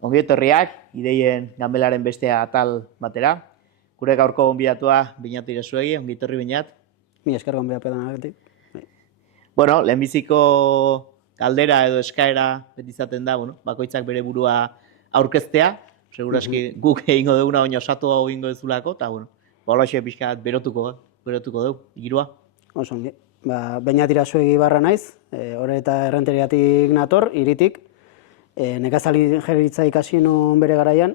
Ongi etorriak, ideien ganbelaren beste atal batera. Gure gaurko gonbidatua Beñat Irazuegi, ongi etorri Beñat. Mi esker gonbidapena nagatik. Bueno, lehenbiziko galdera edo eskaera beti izaten da, bakoitzak bere burua aurkeztea. Seguraski guk egingo duguna, baina osatu hau egingo dezulako, eta holaxe pixka berotuko dugu, girua. Oso ongi. Beñat Irazuegi barra naiz, hori eta errenteriatik nator, hiritik. Nekazaritza ikasi nuen bere garaian,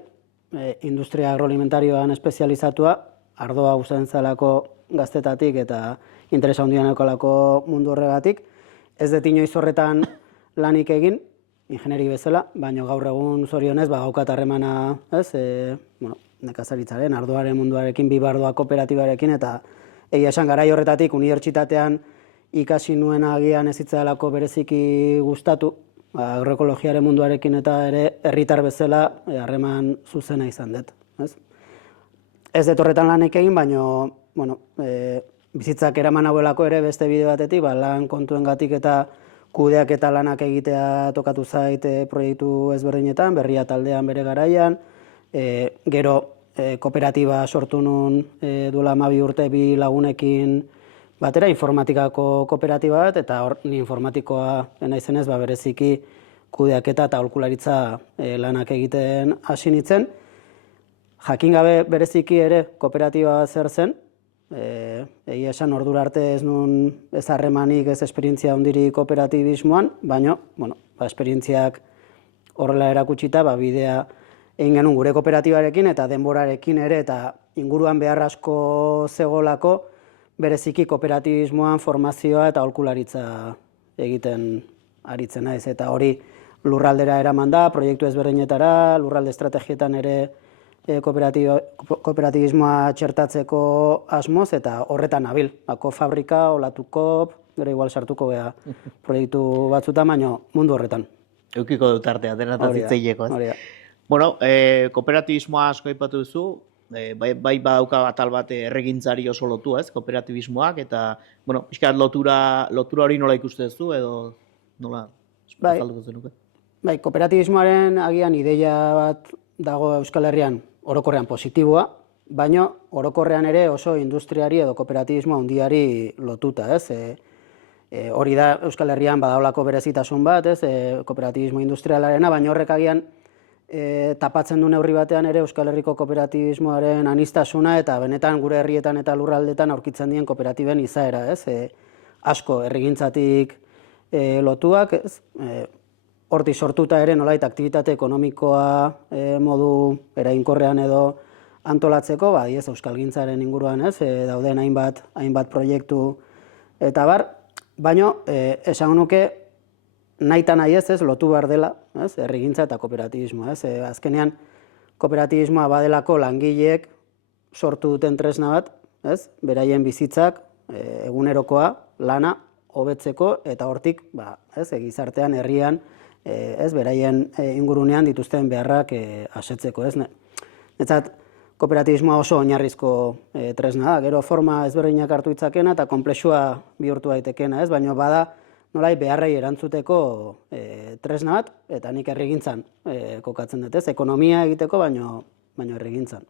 industria agroalimentarioan espezializatua, ardoa usain zalako gaztetatik eta interesa handian eukalako mundu horregatik. Ez dut inoiz horretan lanik egin, ingeneri bezala, baina gaur egun zorionez gaukat harremana nekazaritzaren, ardoaren munduarekin, bibardoa kooperatibarekin, eta egia esan garai horretatik unibertsitatean ikasi nuen agian ez zitzaialako bereziki gustatu, agroekologiaren munduarekin eta ere herritar bezala harreman zuzena izan dut. Ez dut horretan lanik egin, baina bizitzak eraman hauelako ere beste bide batetik, lan kontuengatik eta kudeak eta lanak egitea tokatu zait proiektu ezberdinetan, Berria taldean bere garaian, gero kooperatiba sortu nun duela 12 urte bi lagunekin batera, informatikako kooperatiba bat, eta hor ni informatikoa naizenez bereziki kudeaketa eta aholkularitza lanak egiten hasi nintzen. Jakin gabe bereziki ere kooperatiba zer zen, egia esan ordura arte ez nun ez harremanik, ez esperientzia handiri kooperatibismoan, baina esperientziak horrela erakutsita bidea egin genuen gure kooperatibarekin eta denborarekin ere, eta inguruan behar asko zegolako bereziki kooperatibismoan formazioa eta aholkularitza egiten aritzen naiz, eta hori lurraldera eraman da, proiektu ezberdinetara, lurralde estrategietan ere kooperatibismoa txertatzeko asmoz, eta horretan nabil. Fabrika, Olatuko, gero igual sartuko geha proiektu batzutan, baina mundu horretan. Eukiko dut artea, denataz hitzeileko. Bueno, kooperatibismoa asko aipatu duzu, bai badauka atal bat erregintzari oso lotu, kooperatibismoak, eta, pixkat lotura hori nola ikuste duzu, edo nola azalduko zenuke? Bai, kooperatibismoaren agian ideia bat dago Euskal Herrian orokorrean positiboa, baina orokorrean ere oso industriari edo kooperatibismo handiari lotuta, hori da Euskal Herrian badaolako berezitasun bat, kooperatibismo industrialarena, baina horrek agian tapatzen du neurri batean ere Euskal Herriko kooperatibismoaren aniztasuna eta benetan gure herrietan eta lurraldetan aurkitzen dien kooperatiben izaera, asko herrigintzatik lotuak, hortik sortuta ere nolait aktibitate ekonomikoa modu eraginkorrean edo antolatzeko, euskalgintzaren inguruan dauden hainbat proiektu eta bar, baina esan nuke nahi eta nahi ez lotu behar dela herrigintza eta kooperatibismoa. Azkenean kooperatibismoa badelako langileek sortu duten tresna bat, beraien bizitzak egunerokoa lana hobetzeko eta hortik gizartean herrian beraien ingurunean dituzten beharrak asetzeko. Netzat, kooperatibismoa oso oinarrizko tresna da, gero forma ezberdinak hartu ditzakena eta konplexua bihurtu daitekena, baina bada nolai beharrei erantzuteko tresna bat, eta nik herrigintzan kokatzen dut, ekonomia egiteko, baina herrigintzan.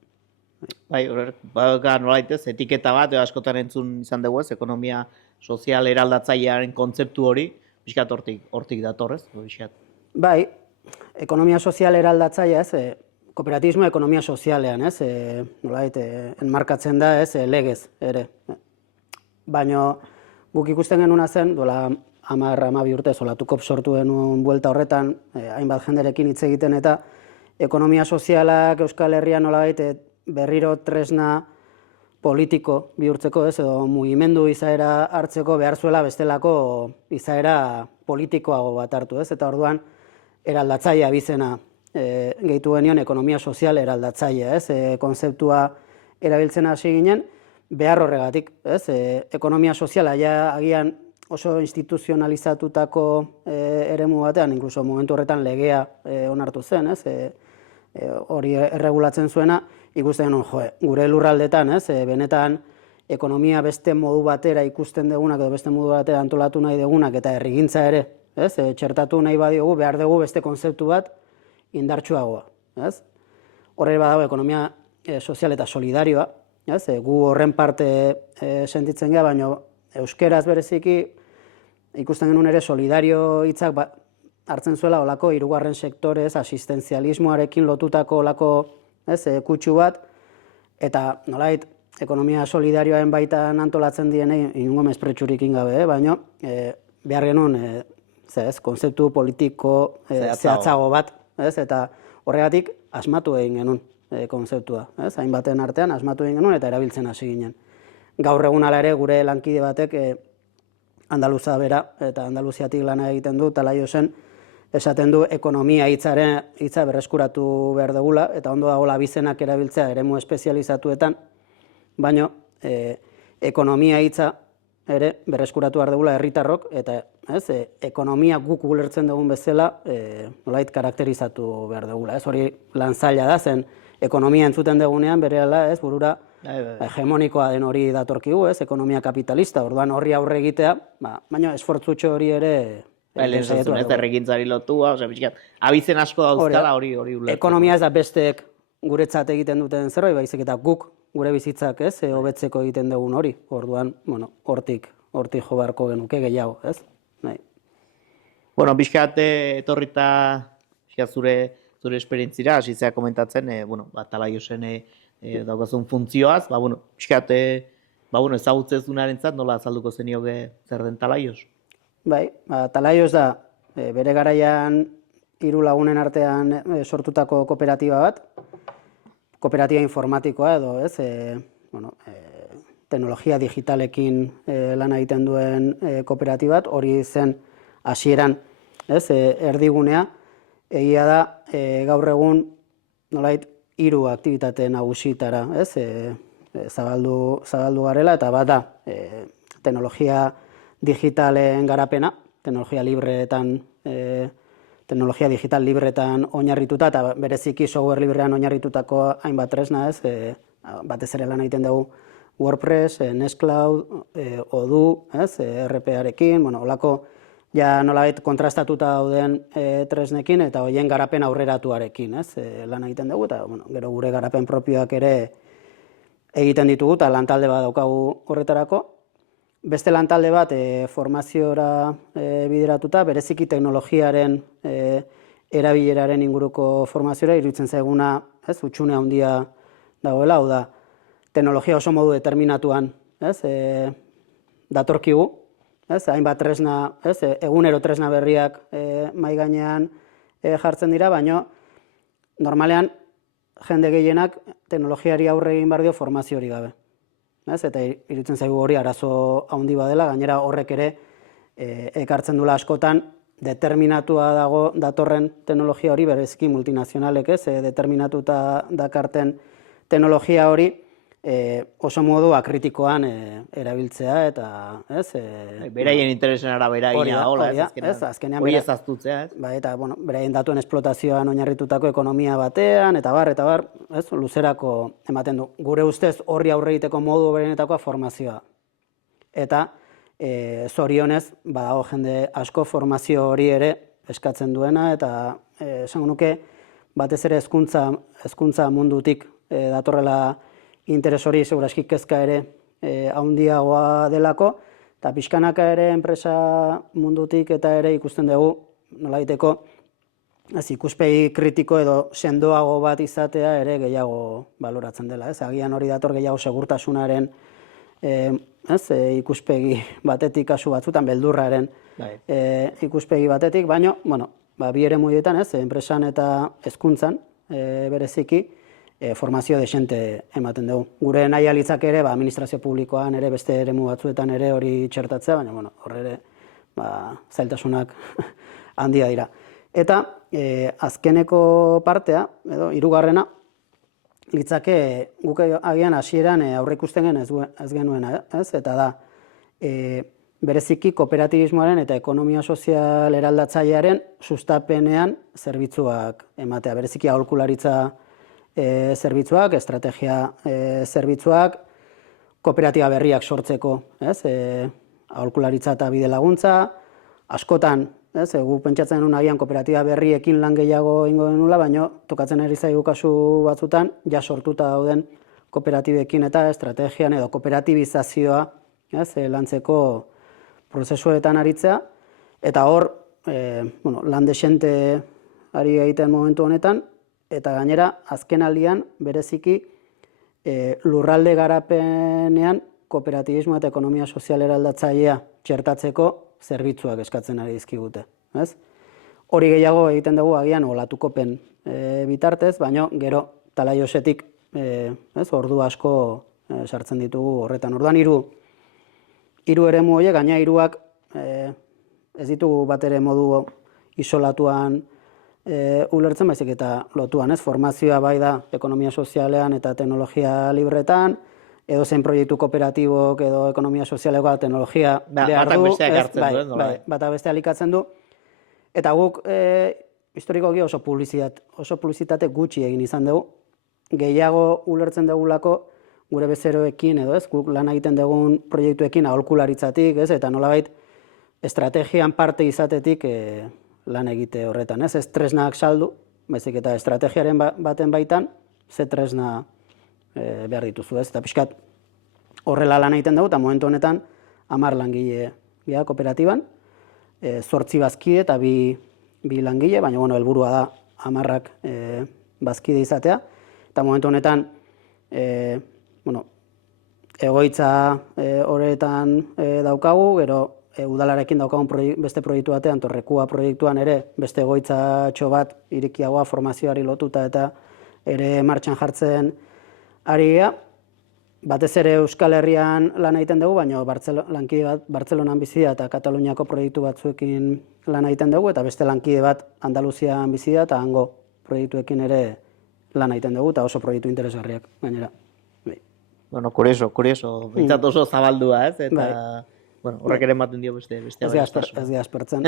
Bai, nolait etiketa bat, askotan entzun izan dugu ekonomia sozial eraldatzailearen kontzeptu hori, pixkat hortik datorrez? Bai, ekonomia sozial eraldatzailea, kooperatibismo ekonomia sozialean, nolait, enmarkatzen da, legez ere. Baina guk ikusten genuna zen, duela 10-12 urte Olatukop sortu denuen buelta horretan, hainbat jenderekin hitz egiten eta ekonomia sozialak Euskal Herrian nolabait berriro tresna politiko bihurtzeko, edo mugimendu izaera hartzeko behar zuela bestelako izaera politikoago bat hartu, eta orduan eraldatzailea bizena gehitu genion ekonomia sozial eraldatzailea, konzeptua erabiltzen hasi ginen, behar horregatik, ekonomia soziala agian oso instituzionalizatutako eremu batean, inkluso momentu horretan legea onartu zen, hori erregulatzen zuena, ikusten genuen, gure lurraldetan, benetan ekonomia beste modu batera ikusten degunak edo beste modu batera antolatu nahi degunak eta herrigintza ere, txertatu nahi badiogu, behar dugu beste konzeptu bat indartsuagoa, ez? Horre badago ekonomia sozial eta solidarioa, ez? Gu horren parte sentitzen gea, baina euskeraz bereziki ikusten genuen ere solidario hitzak hartzen zuela olako hirugarren sektorez, asistenzialismoarekin lotutako olako kutsu bat, eta nolait ekonomia solidarioaren baitan antolatzen dienei inungo mespretxurik ingabe, baina behar genuen konzeptu politiko zehatzago bat, eta horregatik asmatu egin genuen konzeptua, hainbaten artean asmatu egin genuen eta erabiltzen hasi ginen. Gaur egun ala ere gure lankide batek Andaluza bera eta Andaluziatik lana egiten du, Talaiosen esaten du ekonomia hitza berreskuratu behar dugula, eta ondo dagoela abizenak erabiltzea eremu espezializatuetan, baina ekonomia hitza ere berreskuratu behar dugula herritarrok, eta ekonomia guk ulertzen dugun bezala nolait karakterizatu behar dugula. Hori lan zaila da, zen ekonomia entzuten dugunean berehala burura hegemonikoa den hori datorkigu, ekonomia kapitalista, orduan horri aurre egitea, baina esfortzutxo hori ere lehen erregintzari lotua, abizen asko dauzkala hori ulertu. Ekonomia ez da besteek guretzat egiten duten zerbait, baizik eta guk gure bizitzak hobetzeko egiten dugun hori, orduan hortik jo beharko genuke gehiago, ez? Bueno, pixkat etorrita zure esperientzira, hasitzea komentatzen, Talaiosen daukazun funtzioaz, pixkat ezagutzezunarentzat nola azalduko zenioke zer den Talaios? Bai, Talaios da bere garaian 3 lagunen artean sortutako kooperatiba bat, kooperatiba informatikoa edo, teknologia digitalekin lan egiten duen kooperatiba bat, hori zen hasieran, erdigunea, egia da gaur egun nolait 3 aktibitate nagusitara, zabaldu garela, eta bat da teknologia digitalen garapena, teknologia digital libretan oinarrituta, eta bereziki software librean oinarritutako hainbat tresna, batez ere lan egiten dugu WordPress, Nextcloud, Odoo, RP-arekin, olako ja nolabait kontrastatuta dauden tresnekin, eta horien garapen aurreratuarekin lan egiten dugu, eta gero gure garapen propioak ere egiten ditugu, eta lantalde bat daukagu horretarako. Beste lantalde bat formaziora bideratuta, bereziki teknologiaren erabileraren inguruko formaziora, iruditzen zaiguna hutsune handia dagoela, hau da, teknologia oso modu determinatuan datorkigu, hainbat tresna, egunero tresna berriak mahai gainean jartzen dira, baina normalean jende gehienak teknologiari aurre egin behar dio formazio hori gabe. Eta iruditzen zaigu hori arazo handi badela, gainera horrek ere ekartzen dula askotan determinatua dago datorren teknologia hori, bereziki multinazionalek determinatuta dakarten teknologia hori oso modu akritikoan erabiltzea, eta beraien interesen arabera azkenean hori ezaztutzea, eta beraien datuen esplotazioan oinarritutako ekonomia batean, eta bar, luzerako ematen du. Gure ustez horri aurre egiteko modu berenetakoa formazioa. Eta zorionez, badago jende asko formazio hori ere eskatzen duena, eta esango nuke batez ere hezkuntza mundutik datorrela interes hori seguraski kezka ere handiagoa delako, eta pixkanaka ere enpresa mundutik eta ere ikusten dugu nolaiteko ikuspegi kritiko edo sendoago bat izatea ere gehiago baloratzen dela. Agian hori dator gehiago segurtasunaren ikuspegi batetik kasu batzutan, beldurraren ikuspegi batetik, baina bi ere muietan, enpresan eta hezkuntzan bereziki, formazio desente ematen dugu. Gure nahi alitzak ere, administrazio publikoan ere, beste eremu batzuetan ere hori txertatzea, baina horre ere zailtasunak handia dira. Eta azkeneko partea, edo hirugarrena, litzake guk agian hasieran aurreikusten ez genuena, eta da, bereziki kooperatibismoaren eta ekonomia sozial eraldatzailearen sustapenean zerbitzuak ematea. Bereziki aholkularitza zerbitzuak, estrategia zerbitzuak, kooperatiba berriak sortzeko, aholkularitza eta bide laguntza, askotan ez? Guk pentsatzen genuen agian kooperatiba berriekin lan gehiago egingo genula, baina tokatzen ari zaigu kasu batzutan, ja sortuta dauden kooperatibekin eta estrategian edo kooperatibizazioa, ez? Lantzeko prozesuetan aritzea, eta hor, lan desente ari egiten momentu honetan, eta gainera, azken aldian, bereziki, lurralde garapenean kooperatibismo eta ekonomia sozial eraldatzailea txertatzeko zerbitzuak eskatzen ari dizkigute. Ez? Hori gehiago egiten dugu agian olatukopen bitartez, baina gero talaiosetik ordu asko sartzen ditugu horretan. Orduan hiru eremu horiek, gaina hiruak ez ditugu bat ere modu isolatuan ulertzen, baizik eta lotuan, ez? Formazioa bai da ekonomia sozialean eta teknologia libretan, edo zen proiektu kooperatibok edo ekonomia sozialekoa teknologia behar du. Bata bestea elikatzen du. Eta guk historikoki oso publizitate gutxi egin izan dugu. Gehiago ulertzen dugulako gure bezeroekin edo ez, guk lan egiten dugun proiektuekin aholkularitzatik, ez, eta nolabait estrategian parte izatetik lan egite horretan, ez tresnak saldu, baizik eta estrategiaren baten baitan, ze tresna behar dituzu, ez, eta pixkat horrela lan egiten dugu, eta momentu honetan 10 langile gara kooperatiban, 8 bazkide eta 2 langile, baina helburua da 10 bazkide izatea, eta momentu honetan egoitza horretan daukagu, gero udalarekin daukagun beste proiektu batean, Torrekua proiektuan ere, beste egoitzatxo bat irikiagoa formazioari lotuta eta ere martxan jartzen ari gea. Batez ere Euskal Herrian lan egiten dugu, baina lankide bat Bartzelonan bizi da eta Kataluniako proiektu batzuekin lan egiten dugu, eta beste lankide bat Andaluzian bizi da eta hango proiektuekin ere lan egiten dugu, eta oso proiektu interesgarriak gainera. Bueno, kurioso, bintzat oso zabaldua, ez? Eta, bueno, horrek ere ematen dio beste Ez gaspertzen.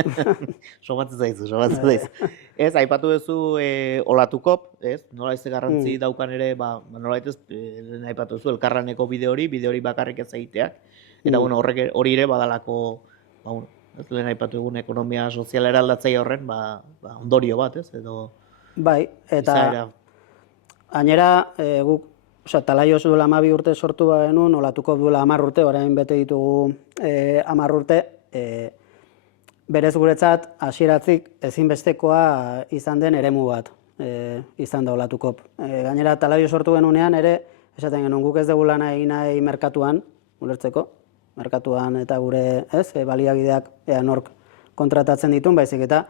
Somatzen zaizu. Ez, aipatu duzu olatukop, ez? Nola ez garrantzi daukan ere, nola ez, aipatu duzu elkarraneko bide hori bakarrik ez egiteak. Eta, bueno, hori ere badalako, ez lehen aipatu egun ekonomia sozial eraldatzaile horren, ondorio bat, ez? Edo... Bai, eta gainera guk Talaioz duela 12 urte sortu genuen, olatuko duela 10 urte, orain bete ditugu 10 urte. Berez guretzat, hasieratik ezinbestekoa izan den eremu bat izan da olatukop. Gainera, Talaioz sortu genuenean ere, esaten genuen guk ez dugu lana egin nahi merkatuan, ulertzeko, merkatuan eta gure baliabideak nork kontratatzen ditun, baizik eta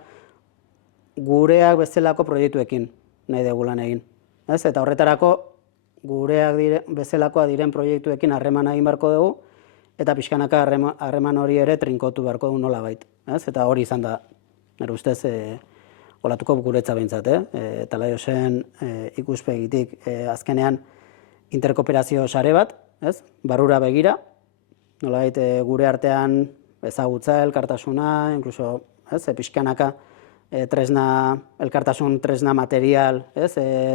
gureak bezalako proiektuekin nahi dugu lan egin. Eta horretarako, gureak bezalakoa diren proiektuekin harremana egin beharko dugu, eta pixkanaka harreman hori ere trinkotu beharko dugu nolabait. Eta hori izan da, nire ustez, olatuko guretza behintzat. Talaiozen ikuspegitik azkenean interkooperazio sare bat, barrura begira, nolabait gure artean ezagutza, elkartasuna, inkluso pixkanaka elkartasun tresna material,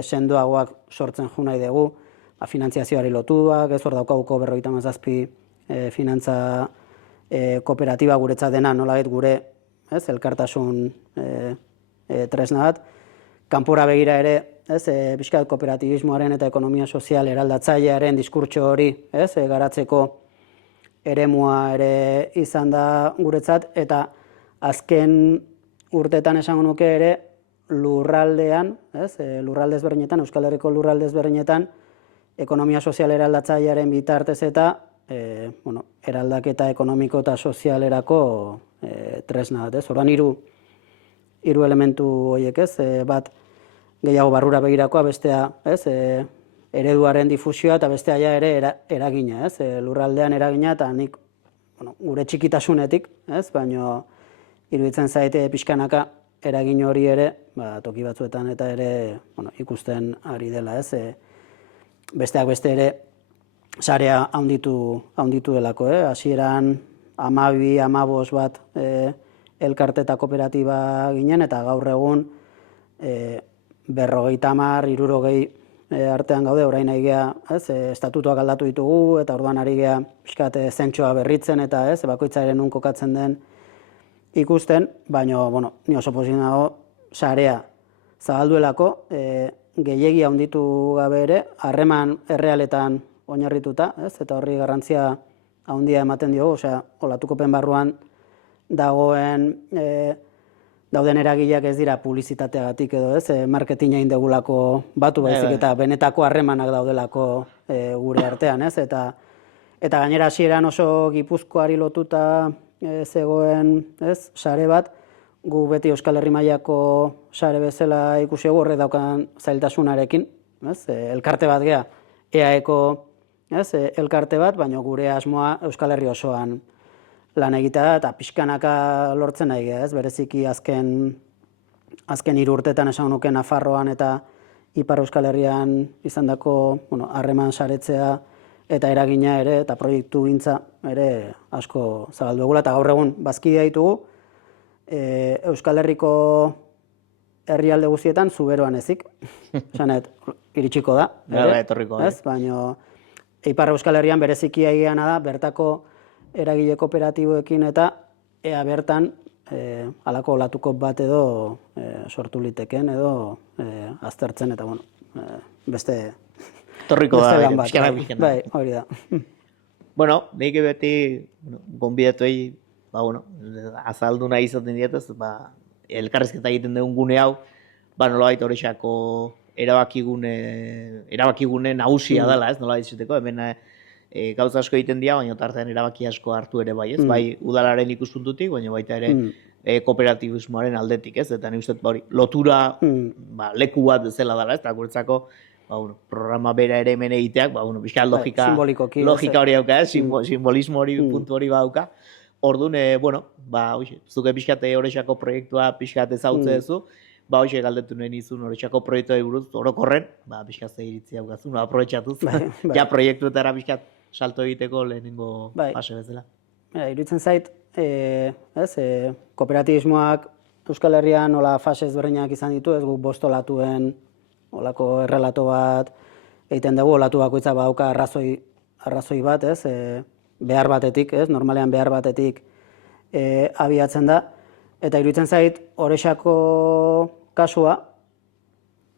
sendoagoak sortzen jo nahi dugu, finantziazioari lotuak, hor daukaguko 57 finantza kooperatiba guretzat dena, nolabait gure elkartasun tresna bat. Kanpora begira ere, pixkat kooperatibismoaren eta ekonomia sozial eraldatzailearen diskurtso hori garatzeko eremua ere izan da guretzat, eta azken urteetan esango nuke ere lurraldean, lurralde ezberdinetan, Euskal Herriko lurralde ezberdinetan, ekonomia sozial eraldatzailearen bitartez eta eraldaketa ekonomiko eta sozialerako tresna bat. Orduan hiru elementu horiek, bat gehiago barrura begirakoa, bestea ereduaren difusioa eta bestea ja ere eragina, lurraldean eragina, eta nik gure txikitasunetik, baina iruditzen zaite pixkanaka eragin hori ere, toki batzuetan eta ere ikusten ari dela, besteak beste ere sarea handitu delako, hasieran 12-15 bat elkarte eta kooperatiba ginen, eta gaur egun 50-60 artean gaude, orain ari gea, estatutuak aldatu ditugu, eta orduan ari gea pixkat zentsoa berritzen, eta bakoitzaren nun kokatzen den ikusten, baina, bueno, ni oso pozik nago sarea zabalduelako, gehiegi handitu gabe ere, harreman errealetan oinarrituta, ez? Eta horri garrantzia handia ematen diogu, osea, olatukopen barruan dauden eragileak ez dira publizitateagatik edo, ez? Marketinga indegulako batu baizik eta benetako harremanak daudelako gure artean, ez? Eta gainera hasieran oso Gipuzkoari lotuta zegoen, ez? Sare bat, gu beti Euskal Herri mailako sare bezala ikusi dugu horrek daukan zailtasunarekin, ez? Elkarte bat gea, EAeko, ez? Elkarte bat, baina gure asmoa Euskal Herri osoan lan egitea eta pixkanaka lortzen nahi gea, ez? Bereziki azken 3 urteetan esan nuke Nafarroan eta Ipar Euskal Herrian izandako, bueno, harreman saretzea eta eragina ere eta proiektu gintza ere asko zabaldu egula, eta gaur egun bazkidea ditugu Euskal Herriko herrialde guztietan zuberoan ezik. Esanet, iritsiko da. Etorriko. Ez, baina Ipar Euskal Herrian bereziki egiana da, bertako eragile kooperatiboekin eta ea bertan halako olatuko bat edo sortu liteken edo aztertzen eta bueno, beste Torriko da, lan bat. Bai, hori da. Bueno, nik beti gonbidatuei, azaldu nahi izaten dietaz, elkarrezketa egiten dugun gune hau, nolabait horrexako erabakigune nagusia dela, ez, nolabait izateko, hemen gauza asko egiten dira, baina tartean erabaki asko hartu ere bai, ez, bai udalaren ikuspuntutik, baina baita ere kooperatibismoaren aldetik, ez, eta nik uste lotura leku bat bezala dela, ez, eta guretzako programa bera ere hemen egiteak, pixka logika hori dauka, simbolismo hori puntu hori badauka. Orduan, zuke pixkate horrexako proiektua pixkate ezautze duzu, hoxe galdetu nahi nizun horrexako proiektua buruz orokorren, pixkat ze iritzi daukazun, aprobetxatuz, ja proiektuetara pixkat salto egiteko lehenengo fase bezala. Iruditzen zait, kooperatibismoak Euskal Herrian nola fase ezberdinak izan ditu, ez guk 5 olatuen olako errelato bat egiten dugu, olatu bakoitza badauka arrazoi bat, ez, behar batetik, ez, normalean behar batetik abiatzen da, eta iruditzen zait, Orexako kasua,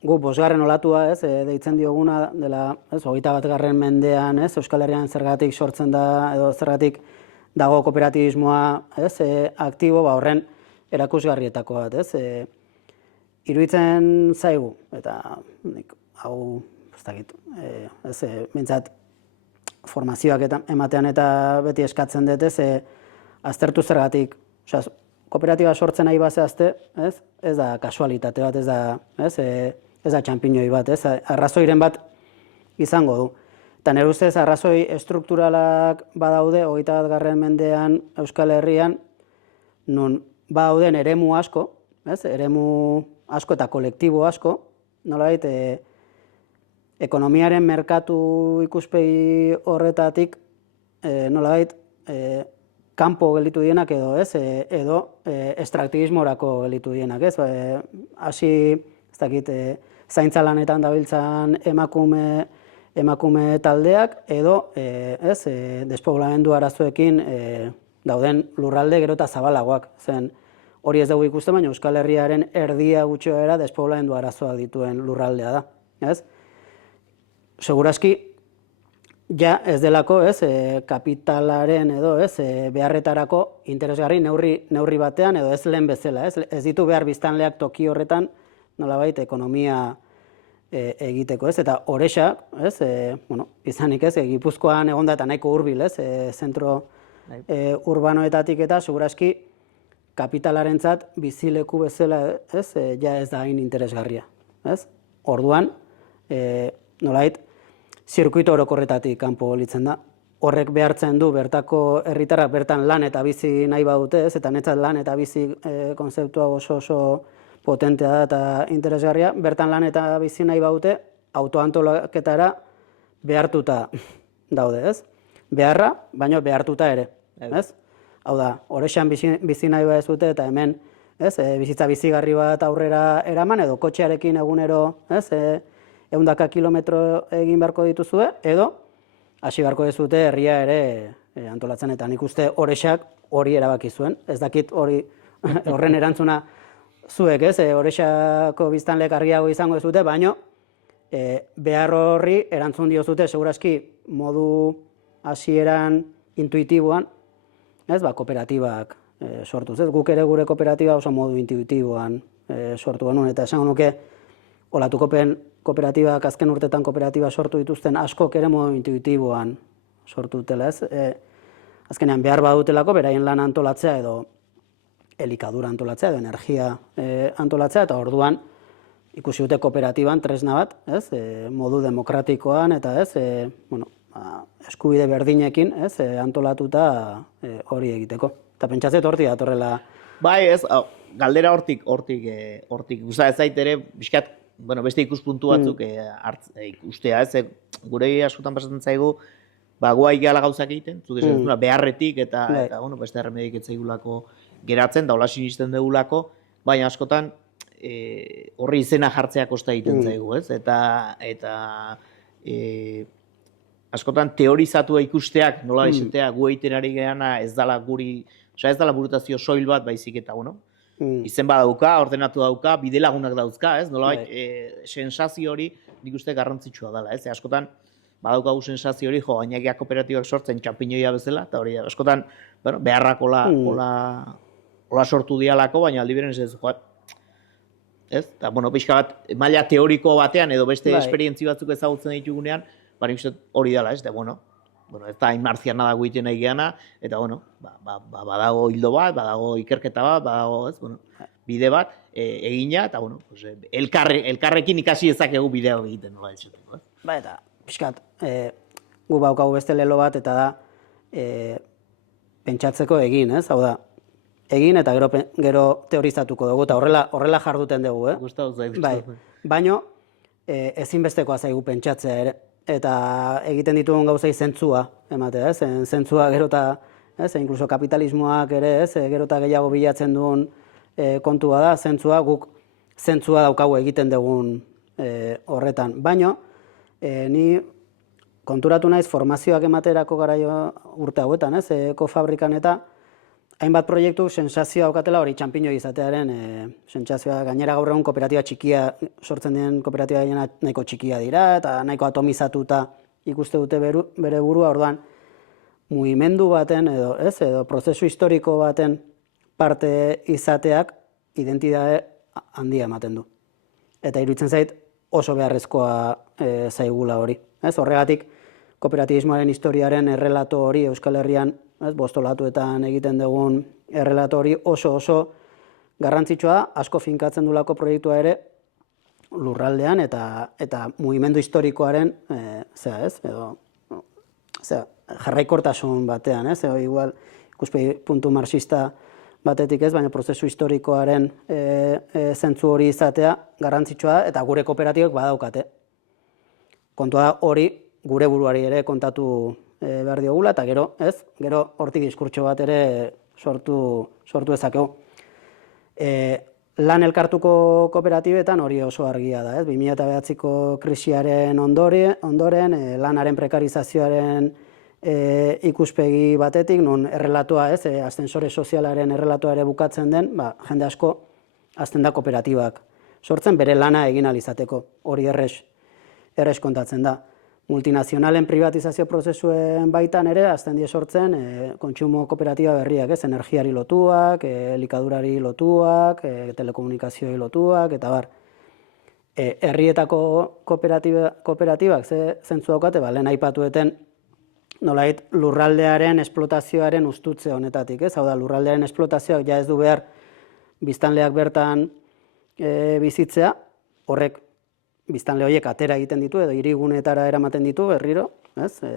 gu 5. olatua, ez, deitzen dioguna dela, ez, 21. mendean, ez, Euskal Herrian zergatik sortzen da, edo zergatik dago kooperatibismoa, ez, aktibo, horren erakusgarrietako bat, ez, iruditzen zaigu, eta hau, ez dakit, mintzat formazioak ematean eta beti eskatzen dut, aztertu zergatik, kooperatiba sortzen nahi bazazte, ez da kasualitate bat, ez da txampiñoi bat, arrazoiren bat izango du. Eta nire ustez arrazoi estrukturalak badaude, 21. mendean Euskal Herrian, nun badauden eremu asko, eremu asko eta kolektibo asko, nolabait, ekonomiaren merkatu ikuspegi horretatik, nolabait, kanpo gelditu dienak edo, edo estraktibismorako gelditu dienak, hasi, ez dakit, zaintza lanetan dabiltzan emakume taldeak, edo, despoblamendu arazoekin dauden lurralde gero eta zabalagoak, zen, hori ez dugu ikusten, baina Euskal Herriaren erdia gutxo era despoblamendu arazoak dituen lurraldea da, ez? Segurazki, ja ez delako, kapitalaren edo, beharretarako interesgarri neurri batean edo ez lehen bezala, ez ditu behar biztanleak toki horretan nolabait ekonomia egiteko, eta Orexak, izanik Gipuzkoan egonda eta nahiko hurbil, zentro urbanoetatik eta segurazki kapitalarentzat bizileku bezala, ja ez da hain interesgarria, Orduan, nolait, zirkuito orokorretatik kanpo litzen da. Horrek behartzen du bertako herritarrak bertan lan eta bizi nahi badute, eta netzat lan eta bizi konzeptua oso potentea da eta interesgarria, bertan lan eta bizi nahi badute, autoantolaketara behartuta daude, Beharra, baina behartuta ere, Hau da, Orexan bizi nahi bat ez dute, eta hemen, bizitza bizigarri bat aurrera eraman, edo kotxearekin egunero, 100 kilometro egin beharko dituzue, edo hasi beharko dezute herria ere antolatzen, eta nik uste Orexak hori erabaki zuen. Ez dakit hori horren erantzuna zuek, ez? Orexako biztanleek argiago izango ez dute, baino behar horri erantzun diozute segurazki modu hasieran intuitiboan, ez? Kooperatibak sortuz, ez? Guk ere gure kooperatiba oso modu intuitiboan sortu genuen, eta esango nuke Olatukopen kooperatibak, azken urtetan kooperatiba sortu dituzten askok ere modu intuitiboan sortu dutela, ez? Azkenean behar badutelako beraien lan antolatzea edo elikadura antolatzea edo energia antolatzea, eta orduan ikusi dute kooperatiban tresna bat, ez? Modu demokratikoan eta ez, eskubide berdinekin, ez? Antolatuta hori egiteko. Eta pentsatzet hortik datorrela. Bai, ez, galdera hortik gusta ez zait ere, bizkat, beste ikuspuntu batzuk ikustea, ez, gure askotan pasatzen zaigu, guai gala gauzak egiten, zuk esan duzuna, beharretik eta beste erremedik etzaigulako geratzen, da hola sinisten degulako, baina askotan horri izena jartzea kosta egiten zaigu, ez, eta askotan teorizatua ikusteak, nola izatea, gu egiten ari geana ez dala guri, ez dala burutazio soil bat, baizik eta, izen badauka, ordenatu dauka, bide lagunak dauzka, ez? Nolabait, sensazio hori nik uste garrantzitsua dela, ez? Askotan badaukagu sensazio hori, gainakiak kooperatibak sortzen txampiñoia bezala, eta hori askotan beharrak hola sortu dialako, baina aldi beren ez, ez? Eta, pixka bat, maila teoriko batean edo beste esperientzi batzuk ezagutzen ditugunean, nik uste hori dela, ez? Ez da hain marziana dago egiten nahi geana, eta, badago hildo bat, badago ikerketa bat, badago, ez, bide bat, egina, eta, elkarrekin ikasi ezakegu bidea egiten, nola etxeteko, ez? Eta, pixkat, gu baukagu beste lelo bat, eta da, pentsatzeko egin, ez? Hau da, egin eta gero teorizatuko dugu, eta horrela jarduten dugu, Gustatu zait. Baino, ezinbestekoa zaigu pentsatzea ere. Eta egiten ditugun gauzei zentzua ematea, ez? Zentzua gero eta, inkluso kapitalismoak ere, ez? Gero eta gehiago bilatzen duen kontua da, zentzua, guk zentzua daukagu egiten dugun horretan. Baino, ni konturatu naiz formazioak ematerako garaio urte hauetan, ez? Ekofabrikan eta hainbat proiektu sensazioa daukatela hori txampiño izatearen sentsazioa. Gainera gaur egun kooperatiba txikia, sortzen den kooperatiba nahiko txikia dira, eta nahiko atomizatuta ikuste dute bere burua, orduan mugimendu baten edo prozesu historiko baten parte izateak identitate handia ematen du. Eta iruditzen zait oso beharrezkoa zaigula hori. Horregatik kooperatibismoaren historiaren errelato hori Euskal Herrian bostolatuetan egiten dugun errelato hori oso garrantzitsua da, asko finkatzen dulako proiektua ere lurraldean eta mugimendu historikoaren jarraikortasun batean, igual ikuspegi puntu marxista batetik ez, baina prozesu historikoaren zentzu hori izatea garrantzitsua da, eta gure kooperatibek badaukate. Kontua da hori gure buruari ere kontatu behar diogula, eta gero hortik diskurtso bat ere sortu ezakegu. Lan elkartuko kooperatibetan hori oso argia da, 2009ko krisiaren ondoren, lanaren prekarizazioaren ikuspegi batetik, non errelatoa, ascensore sozialaren errelatoa ere bukatzen den, jende asko azten da kooperatibak sortzen bere lana egin ahal izateko, hori errez kontatzen da. Multinazionalen privatizazio prozesuen baitan ere, azten die sortzen kontsumo kooperatiba berriak, energiari lotuak, elikadurari lotuak, telekomunikazioei lotuak, eta bar. Herrietako kooperatibak zentzu daukate, lehen aipatueten nolait lurraldearen esplotazioaren ustutze honetatik, hau da, lurraldearen esplotazioak ja ez du behar biztanleak bertan bizitzea, horrek biztanle horiek atera egiten ditu edo hiriguneetara eramaten ditu berriro,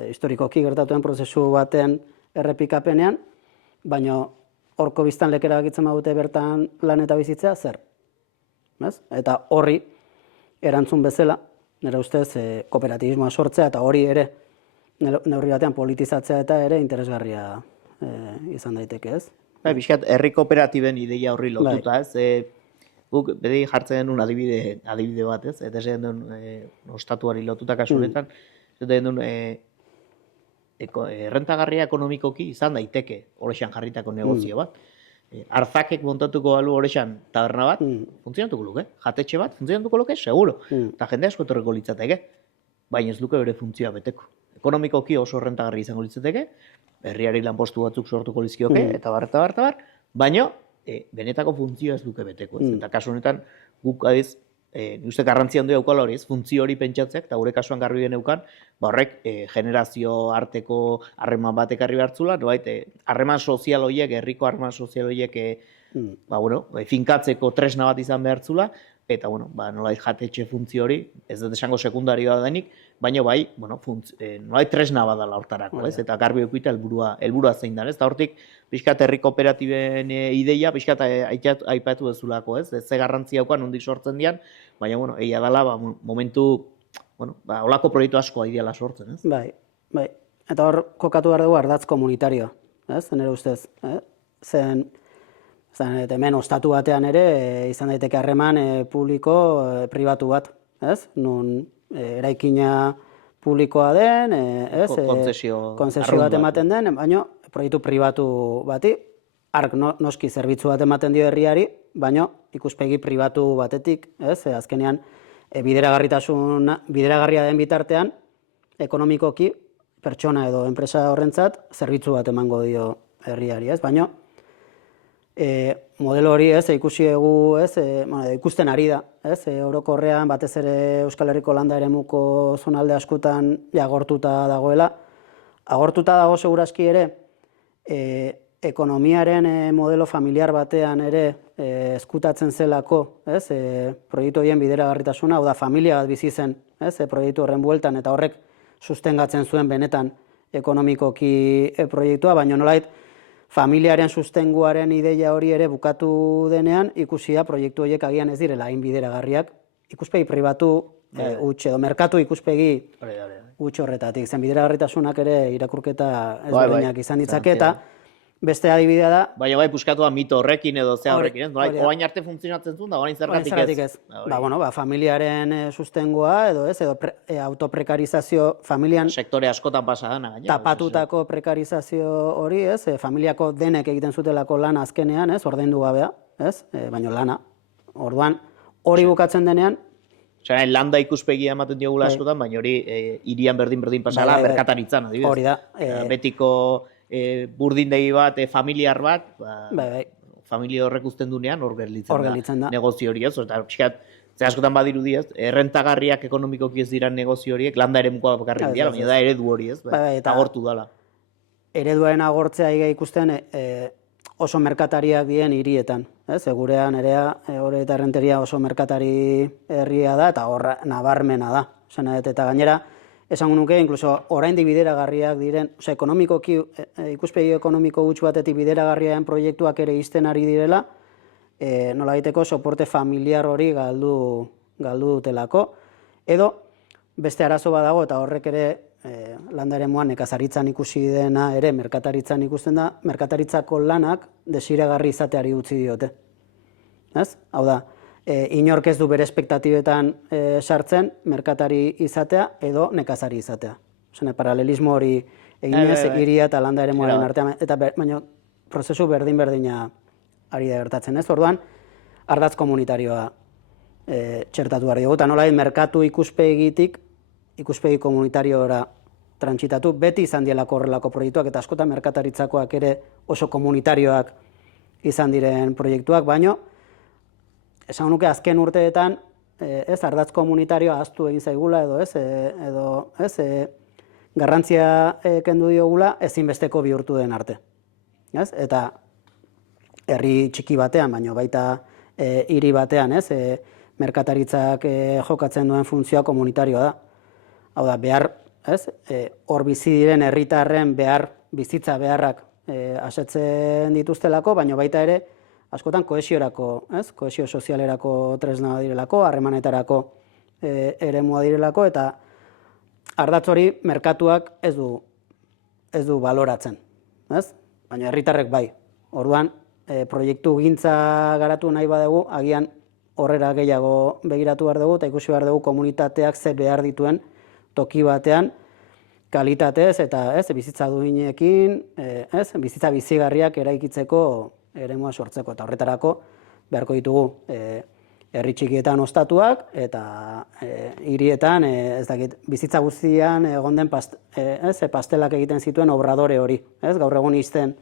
historikoki gertatuen prozesu baten errepikapenean, baina horko biztanlek erabakitzen badute bertan lan eta bizitzea zer? Eta horri erantzun bezala, nire ustez kooperatibismoa sortzea eta hori ere neurri batean politizatzea eta ere interesgarria izan daiteke, ez? Bizkat, herri kooperatiben ideia horri lotuta, ez? Guk beti jartzen denun adibide bat, ez? Eta esaten duen ostatuari lotuta kasu honetan, esaten duen errentagarria ekonomikoki izan daiteke horrexan jarritako negozio bat. Arzakek montatuko balu horrexan taberna bat, funtzionatuko luke, jatetxe bat, funtzionatuko luke, seguro. Eta jende asko etorriko litzateke, baina ez luke bere funtzioa beteko. Ekonomikoki oso rentagarri izango litzateke, herriari lanpostu batzuk sortuko lizkioke, eta bar, baina benetako funtzioa ez luke beteko. Eta kasu honetan, guk adiz, ni uste garrantzia handia daukala hori, funtzio hori pentsatzeak, eta gure kasuan garbi geneukan, horrek generazio arteko harreman bat ekarri behartzula, harreman sozial horiek, herriko harreman sozial horiek finkatzeko tresna bat izan behartzula, eta nolait jatetxe funtzio hori, ez dut esango sekundarioa denik, baina nolait tresna bat dela hortarako, eta garbi okuita helburua zein da, eta hortik pixkat herri kooperatiben ideia, pixkat aipatu dezulako, ez ze garrantzia daukan nondik sortzen dian, baina, egia dela, momentu, holako proiektu asko aideala sortzen, ez? Bai. Eta hor, kokatu behar dugu ardatz komunitarioa, ez? Nire ustez, zen hemen ostatu batean ere izan daiteke harreman publiko pribatu bat, ez? Nun eraikina publikoa den, kontzesio bat ematen den, baina proiektu pribatu bati, ark noski zerbitzu bat ematen dio herriari, baina ikuspegi pribatu batetik, ez? Azkenean bideragarria den bitartean, ekonomikoki pertsona edo enpresa horrentzat zerbitzu bat emango dio herriari, ez? Baina modelo hori ikusi dugu, ikusten ari da, orokorrean batez ere Euskal Herriko landa eremuko zonalde askotan agortuta dagoela. Agortuta dago segurazki ere, ekonomiaren modelo familiar batean ere eskutatzen zelako, proiektu horien bideragarritasuna, hau da familia bat bizi zen, proiektu horren bueltan, eta horrek sustengatzen zuen benetan ekonomikoki proiektua, baina nolait familiaren sustenguaren ideia hori ere bukatu denean, ikusi da proiektu horiek agian ez direla hain bideragarriak, ikuspegi pribatu huts edo merkatu ikuspegi huts horretatik. Zen bideragarritasunak ere irakurketa ezberdinak izan ditzake, eta beste adibidea da... Baina puskatua mito horrekin edo zea horrekin, ez? Oain arte funtzionatzen zuen, da orain zergatik ez. Familiaren sustengoa edo autoprekarizazio familian... Sektore askotan pasa dana, gaina. Tapatutako prekarizazio hori, familiako denek egiten zutelako lana azkenean, ordaindu gabea, baina lana. Orduan, hori bukatzen denean... Landa ikuspegia ematen diogula askotan, baina hori hirian berdin pasala, merkataritzan, adibidez. Hori da. Betiko burdindegi bat, familiar bat, familia horrek uzten dunean, hor gerlitzen da negozio hori, eta ze askotan badirudi ez, errentagarriak ekonomikoki ez diran negozio horiek, landa ere mukoa bakarrik dira, baina da eredu hori ez, agortu dala. Ereduaren agortzea ikusten oso merkatariak dien hirietan, gurean erea, hori eta errenteria oso merkatari herria da, eta horra nabarmena da, eta gainera, esango nuke, inkluso oraindik bideragarriak diren, ekonomikoki, ikuspegi ekonomiko huts batetik bideragarriaren proiektuak ere izten ari direla, nola egiteko soporte familiar hori galdu dutelako, edo beste arazo badago, eta horrek ere landa eremuan nekazaritzan ikusi dena ere merkataritzan ikusten da, merkataritzako lanak desiragarri izateari utzi diote. Hau da, inork ez du bere espektatibetan sartzen merkatari izatea edo nekazari izatea. Paralelismo hori eginez hiria eta landa eremuaren artean, eta baina prozesu berdina ari da gertatzen, ez? Orduan, ardatz komunitarioa txertatu behar dugu, eta nolait merkatu ikuspegitik ikuspegi komunitariora trantsitatu, beti izan dielako horrelako proiektuak, eta askotan merkataritzakoak ere oso komunitarioak izan diren proiektuak, baino, esan nuke azken urteetan, ardatz komunitarioa ahaztu egin zaigula edo garrantzia kendu diogula ezinbesteko bihurtu den arte. Eta herri txiki batean, baino baita hiri batean, merkataritzak jokatzen duen funtzioa komunitarioa da. Hau da, behar, hor bizi diren herritarren bizitza beharrak asetzen dituztelako, baino baita ere, askotan kohesiorako, kohesio sozialerako tresna direlako, harremanetarako eremua direlako, eta ardatz hori merkatuak ez du baloratzen, baina herritarrek bai. Orduan, proiektu gintza garatu nahi badugu, agian horrera gehiago begiratu behar dugu, eta ikusi behar dugu komunitateak ze behar dituen toki batean, kalitatez eta bizitza duinekin, bizitza bizigarriak eraikitzeko eremua sortzeko, eta horretarako beharko ditugu herri txikietan ostatuak, eta hirietan, ez dakit, bizitza guztian egon den pastelak egiten zituen obradore hori, gaur egun izten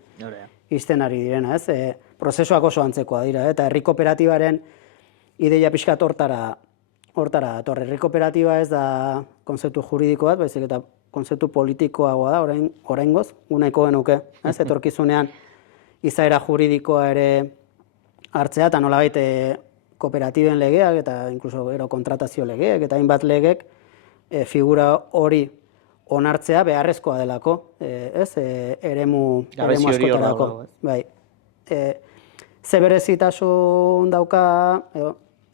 ari direna, prozesuak oso antzekoa dira, eta herri kooperatibaren ideia pixkat hortara dator. Herri kooperatiba ez da konzeptu juridiko bat, baizik eta konzeptu politikoagoa da, oraingoz, nahiko genuke, etorkizunean izaera juridikoa ere hartzea, eta nolabait kooperatiben legeak, eta inkluso gero kontratazio legeak, eta hainbat legek figura hori onartzea beharrezkoa delako, eremu askotarako. Bai. Ze berezitasun dauka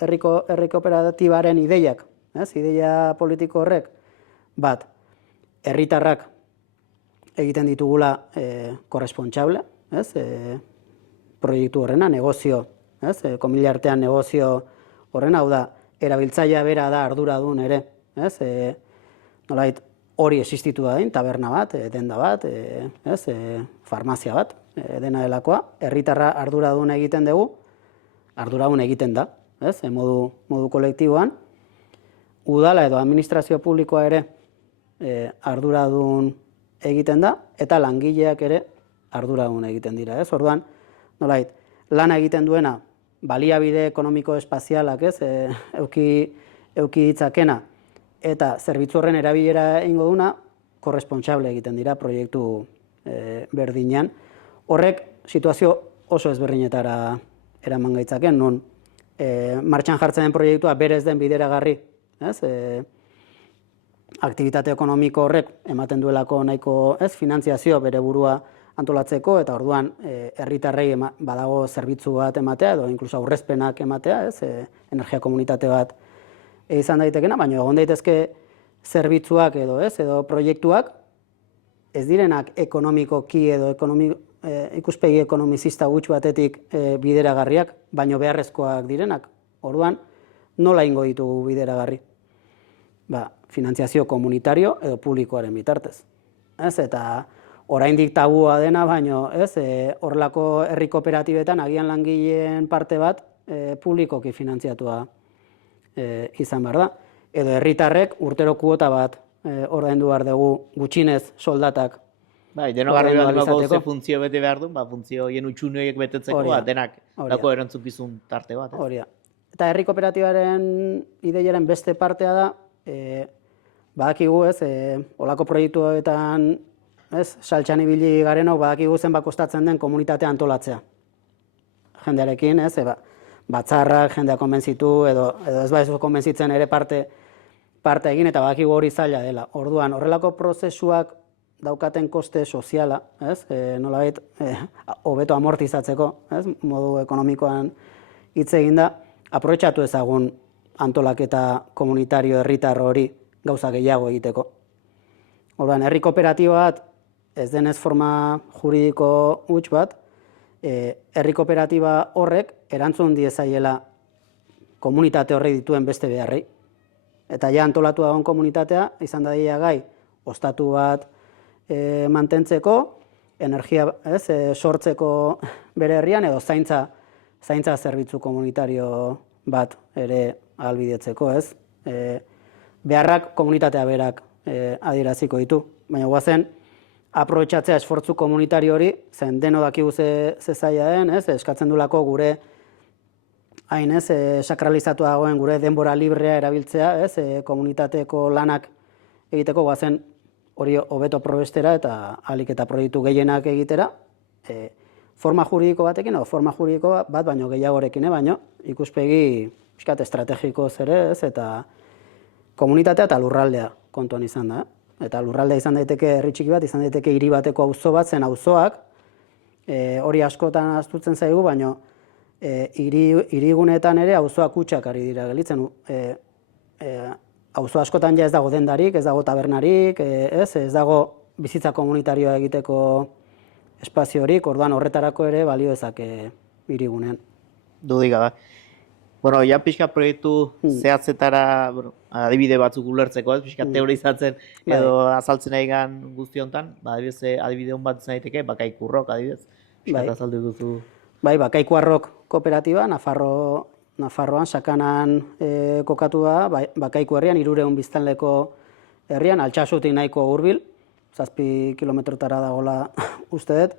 herri kooperatibaren ideiak, ideia politiko horrek, bat, herritarrak egiten ditugula korrespontsable, proiektu horrena, negozio, komila artean negozio horrena, hau da, erabiltzailea bera da arduradun ere, nolait hori existitu da taberna bat, denda bat, farmazia bat, dena delakoa, herritarra arduradun egiten dugu, arduradun egiten da, modu kolektiboan, udala edo administrazio publikoa ere arduradun egiten da, eta langileak ere arduradun egiten dira, orduan, nolait, lana egiten duena, baliabide ekonomiko espazialak, euki ditzakena, eta zerbitzu horren erabilera egingo duna, korrespontsable egiten dira proiektu berdinean. Horrek situazio oso ezberdinetara eraman gaitzaken, non martxan jartzen den proiektua berez den bideragarri, aktibitate ekonomiko horrek ematen duelako nahiko finantziazio bere burua antolatzeko, eta orduan herritarrei badago zerbitzu bat ematea, edo inkluso aurrezpenak ematea, energia komunitate bat izan daitekena, baina egon daitezke zerbitzuak edo proiektuak ez direnak ekonomikoki edo ikuspegi ekonomizista huts batetik bideragarriak, baino beharrezkoak direnak. Orduan, nola ingo ditugu bideragarri? Finantziazio komunitario edo publikoaren bitartez. Eta oraindik tabua dena, baino horrelako herri kooperatibetan agian langileen parte bat publikoki finantziatua izan behar da. Edo herritarrek urtero kuota bat ordaindu behar dugu gutxinez soldatak. Bai, denok garri behar dugu ze funtzio bete behar du, funtzio hien utxunoiek betetzeko, denak dako erantzukizun tarte bat. Hori da. Eta herri kooperatibaren ideiaren beste partea da, badakigu olako proiektuetan saltxan ibili garenok badakigu zenbat kostatzen den komunitatea antolatzea. Jendearekin, batzarrak, jendea konbentzitu, edo ez baizu konbentzitzen ere parte egin, eta badakigu hori zaila dela. Orduan, horrelako prozesuak daukaten koste soziala, nolabait, hobeto amortizatzeko, modu ekonomikoan hitz egin da, aprobetxatu ezagun antolaketa komunitario herritar hori gauza gehiago egiteko. Orduan, herri kooperatiba bat, ez denez forma juridiko huts bat, herri kooperatiba horrek erantzun diezaiela komunitate horrek dituen beste beharrei. Eta ja antolatu dagoen komunitatea, izan dadila gai, ostatu bat mantentzeko, energia sortzeko bere herrian, edo zaintza zerbitzu komunitario bat ere ahalbidetzeko, beharrak komunitatea berak adieraziko ditu. Baina guazen, aprobetxatzea esfortzu komunitario hori, zen deno dakigu ze zaila den, eskatzen dulako gure hain sakralizatu dagoen gure denbora librea erabiltzea, komunitateko lanak egiteko guazen hori hobeto probestera eta ahalik eta proiektu gehienak egitera, forma juridiko batekin, edo forma juridiko bat baino gehiagorekin, baino ikuspegi pixkat estrategiko ere, eta komunitatea eta lurraldea kontuan izan da. Eta lurraldea izan daiteke herri txiki bat, izan daiteke hiri bateko auzo bat, zen auzoak, hori askotan ahaztutzen zaigu, baino hiriguneetan ere auzoak hutsak ari dira gelditzen. Auzo askotan ja ez dago dendarik, ez dago tabernarik, ez dago bizitza komunitarioa egiteko espaziorik, orduan horretarako ere balio ezake hirigunean. Dudik gabe. Bueno, ja pixka proiektu zehatzetara, adibide batzuk ulertzeko, pixka teorizatzen edo azaltzen nahi gan guzti honetan, adibide hon bat izan daiteke, bakaikurrok adibidez, pixka azaldu duzu. Bai, Bakaikuarrok kooperatiba, Nafarroan, Sakanan kokatu da, Bakaiku herrian, 300 biztanleko herrian, Altsasutik nahiko hurbil, 7 kilometrotara dagoela uste dut,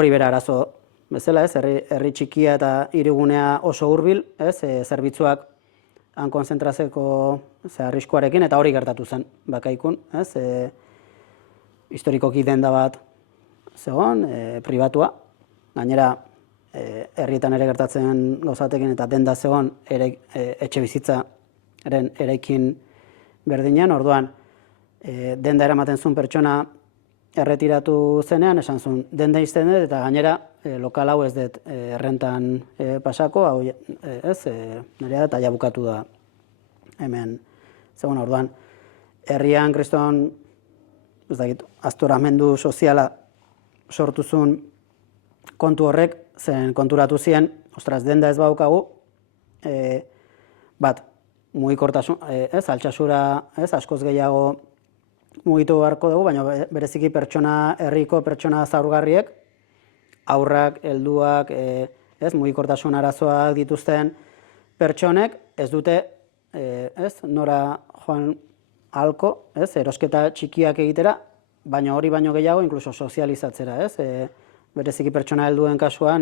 hori bera arazo bezala, herri txikia eta hirigunea oso hurbil, zerbitzuak han konzentrazeko arriskuarekin, eta hori gertatu zen Bakaikun, historikoki denda bat zegoen, pribatua, gainera herrietan ere gertatzen gauzatekin eta denda zegoen etxe bizitzaren eraikin berdinean, orduan denda eramaten zuen pertsona erretiratu zenean, esan zuen denda izten dut eta gainera lokal hau ez dut errentan pasako, hau nirea eta ja bukatu da hemen zegoen, orduan herrian kriston aztoramendu soziala sortu zuen kontu horrek, zen konturatu ziren, ostras, denda ez baukagu, bat, mugikortasun, Altsasura, askoz gehiago mugitu beharko dugu, baina bereziki herriko pertsona zaurgarriek, haurrak, helduak, mugikortasun arazoak dituzten pertsonek, ez dute, nora joan halko, erosketa txikiak egitera, baina hori baino gehiago, inkluso sozializatzera, bereziki pertsona helduen kasuan,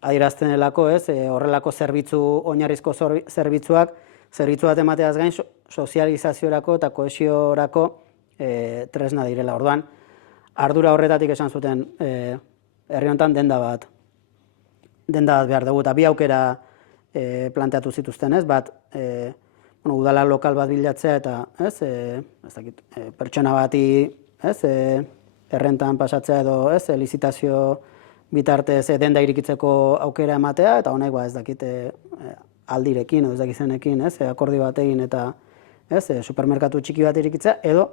adierazten delako, horrelako zerbitzu, oinarrizko zerbitzu bat emateaz gain, sozializaziorako eta kohesiorako tresna direla. Orduan, ardura horretatik esan zuten herri honetan denda bat behar dugu, eta bi aukera planteatu zituzten, bat, udala lokal bat bilatzea eta, pertsona bati, errentan pasatzea edo lizitazio bitartez denda irikitzeko aukera ematea, eta honek ez dakite aldirekin edo ez dakizenekin, akordio bat egin eta supermerkatu txiki bat irikitzea, edo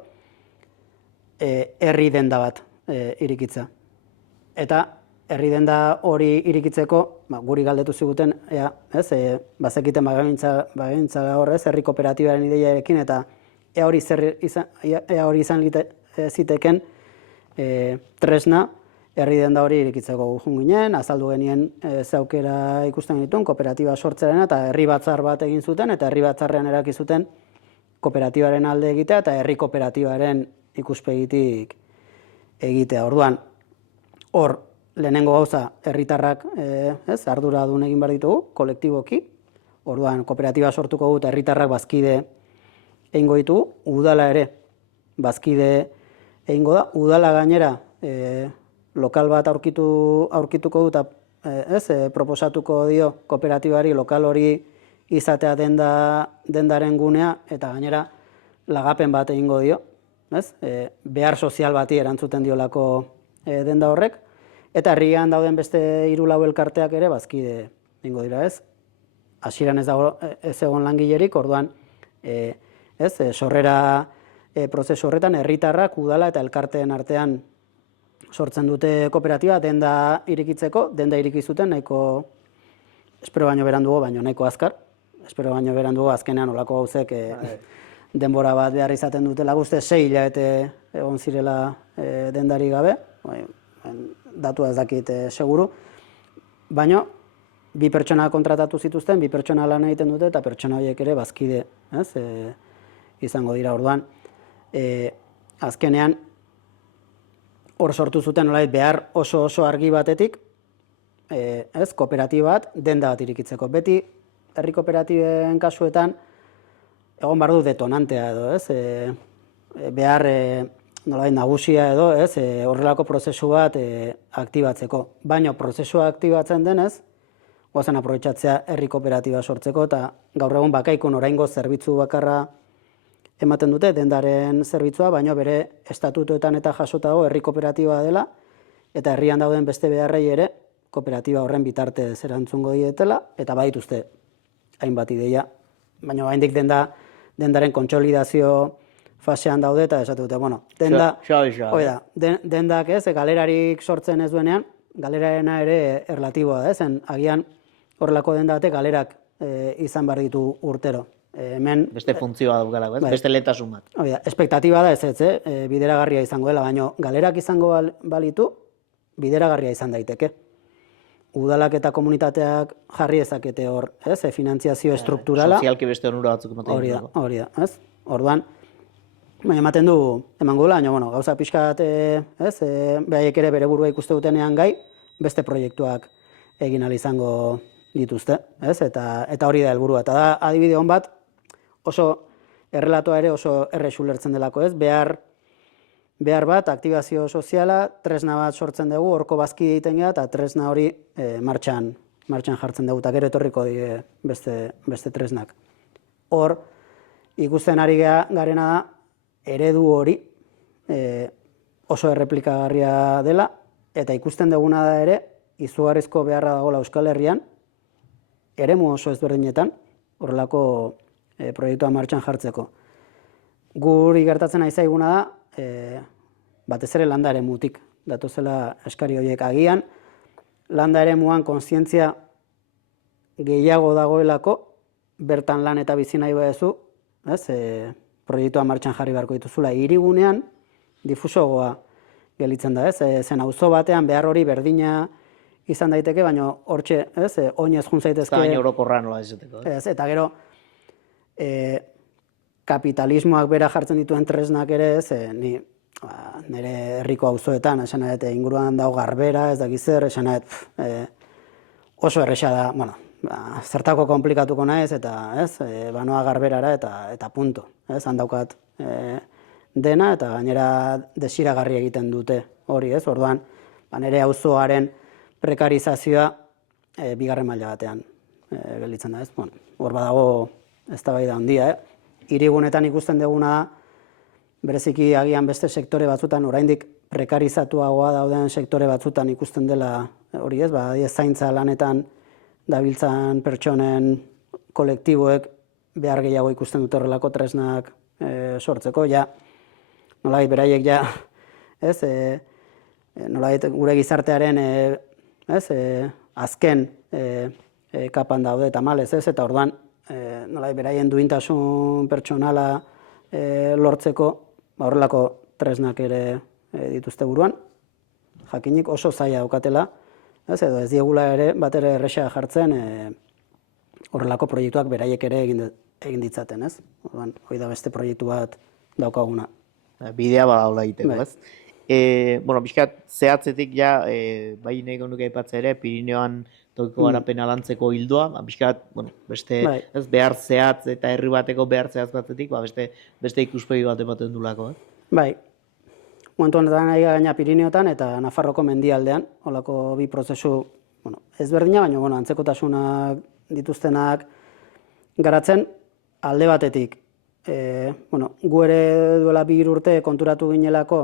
herri denda bat irikitzea. Eta herri denda hori irikitzeko, guri galdetu ziguten, bazekiten bagintza gaur herri kooperatibaren ideiarekin, eta ea hori izan ziteken tresna herri denda hori irikitzeko gujun ginen, azaldu genien zaukera ikusten dituen kooperatiba sortzearen eta herri batzar bat egin zuten, eta herri batzarrean eraki zuten kooperatibaren alde egitea eta herri kooperatibaren ikuspegitik egitea. Orduan, hor, lehenengo gauza herritarrak arduradun egin behar ditugu, kolektiboki, orduan, kooperatiba sortuko dut herritarrak bazkide egingo ditugu, udala ere bazkide egingo da, udala gainera lokal bat aurkituko du eta proposatuko dio kooperatibari lokal hori izatea dendaren gunea eta gainera lagapen bat egingo dio, behar sozial bati erantzuten diolako denda horrek, eta herrian dauden beste 3-4 elkarteak ere bazkide egingo dira, hasieran ez egon langilerik, orduan sorrera prozesu horretan herritarrak, udala eta elkarteen artean sortzen dute kooperatiba denda irikitzeko, denda iriki zuten nahiko espero baino berandugo, baino nahiko azkar, espero baino berandugo azkenean olako gauzek denbora bat behar izaten dutela, guzti 6 hilabete egon zirela dendari gabe, datua ez dakit seguru, baino bi pertsona kontratatu zituzten, bi pertsona lan egiten dute eta pertsona horiek ere bazkide izango dira. Orduan, azkenean hor sortu zuten behar oso argi batetik, kooperatiba bat, denda bat irikitzeko. Beti, herri kooperatiben kasuetan, egon behar du detonantea edo, behar nagusia edo, horrelako prozesu bat aktibatzeko. Baina prozesua aktibatzen denez, goazen aprobetxatzea herri kooperatiba sortzeko, eta gaur egun Bakaikun oraingo zerbitzu bakarra ematen dute, dendaren zerbitzua, baina bere estatutuetan eta jasota dago herri kooperatiba dela, eta herrian dauden beste beharrei ere kooperatiba horren bitartez erantzungo dietela, eta badituzte hainbat ideia, baina oraindik dendaren kontsolidazio fasean daude, eta esatu dute, dendak galerarik sortzen ez duenean, galerarena ere erlatiboa da, agian horrelako denda batek galerak izan behar ditu urtero. Beste funtzioa daukalako, beste lehentasun bat. Espektatiba da bideragarria izango dela, baina galerak izango balitu, bideragarria izan daiteke. udalak eta komunitateak jarri ezakete hor, ez? Finantziazio estrukturala. Sozialki beste onura batzuk ematen Hori da, ez? Orduan, baina ematen du, emango dela, baina, gauza pixkat, ez? Behaiek ere bere burua ikuste dutenean gai, beste proiektuak egin ahal izango dituzte, ez? Eta hori da helburua. Eta da, adibide hon bat, oso errelatoa ere oso errex ulertzen delako, ez? Behar bat, aktibazio soziala, tresna bat sortzen dugu, horko bazki egiten gara, eta tresna hori martxan jartzen dugu, eta gero etorriko die beste tresnak. Hor, ikusten ari garena da, eredu hori oso erreplikagarria dela, eta ikusten duguna da ere, izugarrizko beharra dagoela Euskal Herrian, eremu oso ezberdinetan, horrelako proiektua martxan jartzeko. Guri gertatzen ari zaiguna da, batez ere landa eremutik datozela eskari horiek agian, landa eremuan kontzientzia gehiago dagoelako, bertan lan eta bizi nahi baduzu, proiektua martxan jarri beharko dituzula. Hirigunean difusoagoa gelditzen da, zen auzo batean behar hori berdina izan daiteke, baina hortxe, oinez jun zaitezke. Eta orokorra nola izateko. Eta gero, kapitalismoak bera jartzen dituen tresnak ere, nire herriko auzoetan, esanet, inguruan dago garbera, ez dakiz zer, esanet, oso erresa da, zertako komplikatuko naiz, eta banoa garberara eta punto. Handaukat dena, eta gainera desiragarri egiten dute hori, orduan, nire auzoaren prekarizazioa bigarren maila batean gelditzen da, hor badago eztabaida handia, Hirigunetan ikusten duguna da, bereziki agian beste sektore batzutan, oraindik prekarizatuagoa dauden sektore batzutan ikusten dela hori zaintza lanetan dabiltzan pertsonen kolektiboek behar gehiago ikusten dute horrelako tresnak sortzeko, nolabait beraiek nolabait gure gizartearen azken kapan daude tamalez, eta orduan nolabait beraien duintasun pertsonala lortzeko horrelako tresnak ere dituzte buruan, jakinik oso zaila daukatela, edo ez diegula ere bat ere erresa jartzen horrelako proiektuak beraiek ere egin ditzaten, Orduan, hori da beste proiektu bat daukaguna. Bidea badaula egiteko, pixkat zehatzetik bai nahiko nuke aipatzea ere, Pirineoan tokiko garapena lantzeko hildoa, pixkat, beste behar zehatz eta herri bateko behar zehatz batzetik, beste ikuspegi bat ematen dulako. Bai, momentu honetan nahi gaina Pirineotan eta Nafarroko mendialdean, holako bi prozesu ezberdina, baina antzekotasunak dituztenak garatzen alde batetik. Gu ere duela 2 urte konturatu ginelako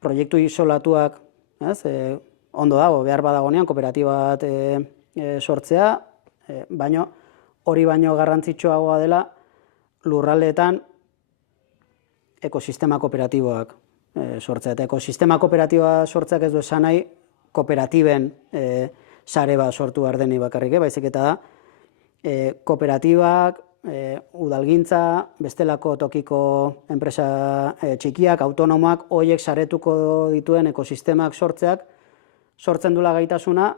proiektu isolatuak, ondo dago, behar badagonean kooperatiba bat sortzea, baina hori baino garrantzitsuagoa dela lurraldeetan ekosistema kooperatiboak sortzea. Eta ekosistema kooperatiboa sortzeak ez du esan nahi kooperatiben sare bat sortu behar denik bakarrik, baizik eta da kooperatibak, udalgintza, bestelako tokiko enpresa txikiak, autonomoak, horiek saretuko dituen ekosistemak sortzen dula gaitasuna,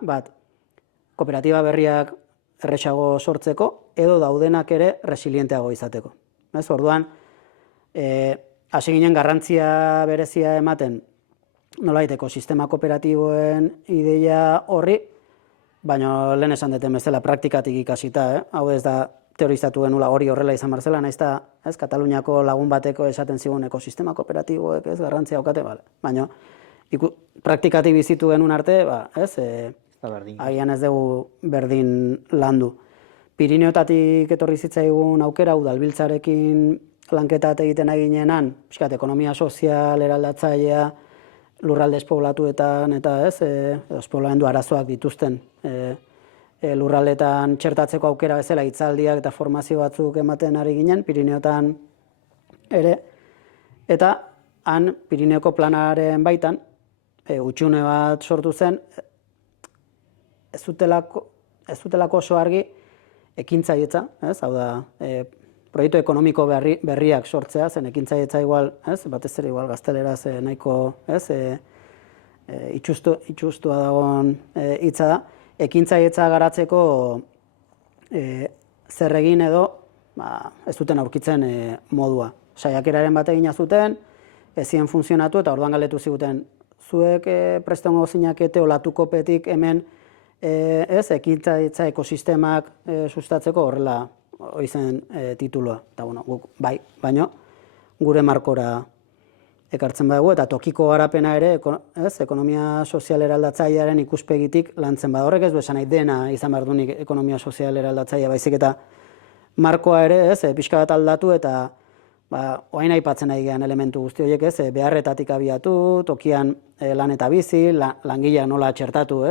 kooperatiba berriak erresago sortzeko, edo daudenak ere resilienteago izateko. Orduan, hasi ginen garrantzia berezia ematen nolait ekosistema kooperatiboen ideia horri, baina lehen esan duten bezala praktikatik ikasita, hau ez da teorizatu genula hori horrela izan barzela, nahiz eta Kataluniako lagun bateko esaten zigun ekosistema kooperatiboek garrantzia daukate, baina praktikatik bizitu genuen arte, agian ez dugu berdin landu. Pirineotatik etorri zitzaigun aukera, udalbiltzarekin lanketat egiten eginenan, ekonomia sozial eraldatzailea, lurralde espoblatuetan eta espoblamendu arazoak dituzten lurraldetan txertatzeko aukera bezala hitzaldiak eta formazio batzuk ematen ari ginen, Pirineotan ere, eta han Pirineoko planaren baitan hutsune bat sortu zen, ez dutelako oso argi ekintzailetza, hau da, proiektu ekonomiko berriak sortzea, zen ekintzailetza igual, batez ere igual gazteleraz nahiko itxustua dagoen hitza da, ekintzailetza garatzeko zer egin edo ez duten aurkitzen modua. Saiakeraren bat egina zuten, ezien funtzionatu eta orduan galdetu ziguten zuek prestongo zinakete olatukopetik hemen ekintzaitza ekosistemak sustatzeko horrela izen titulua. Eta guk bai, baino gure markora ekartzen badugu eta tokiko garapena ere ekonomia sozial eraldatzailearen ikuspegitik lantzen bada. Horrek ez du esan nahi dena izan behar dunik ekonomia sozial eraldatzailea, baizik eta markoa ere pixka bat aldatu eta orain aipatzen nahi gehan elementu guzti horiek beharretatik abiatu, tokian lan eta bizi, langilea nola txertatu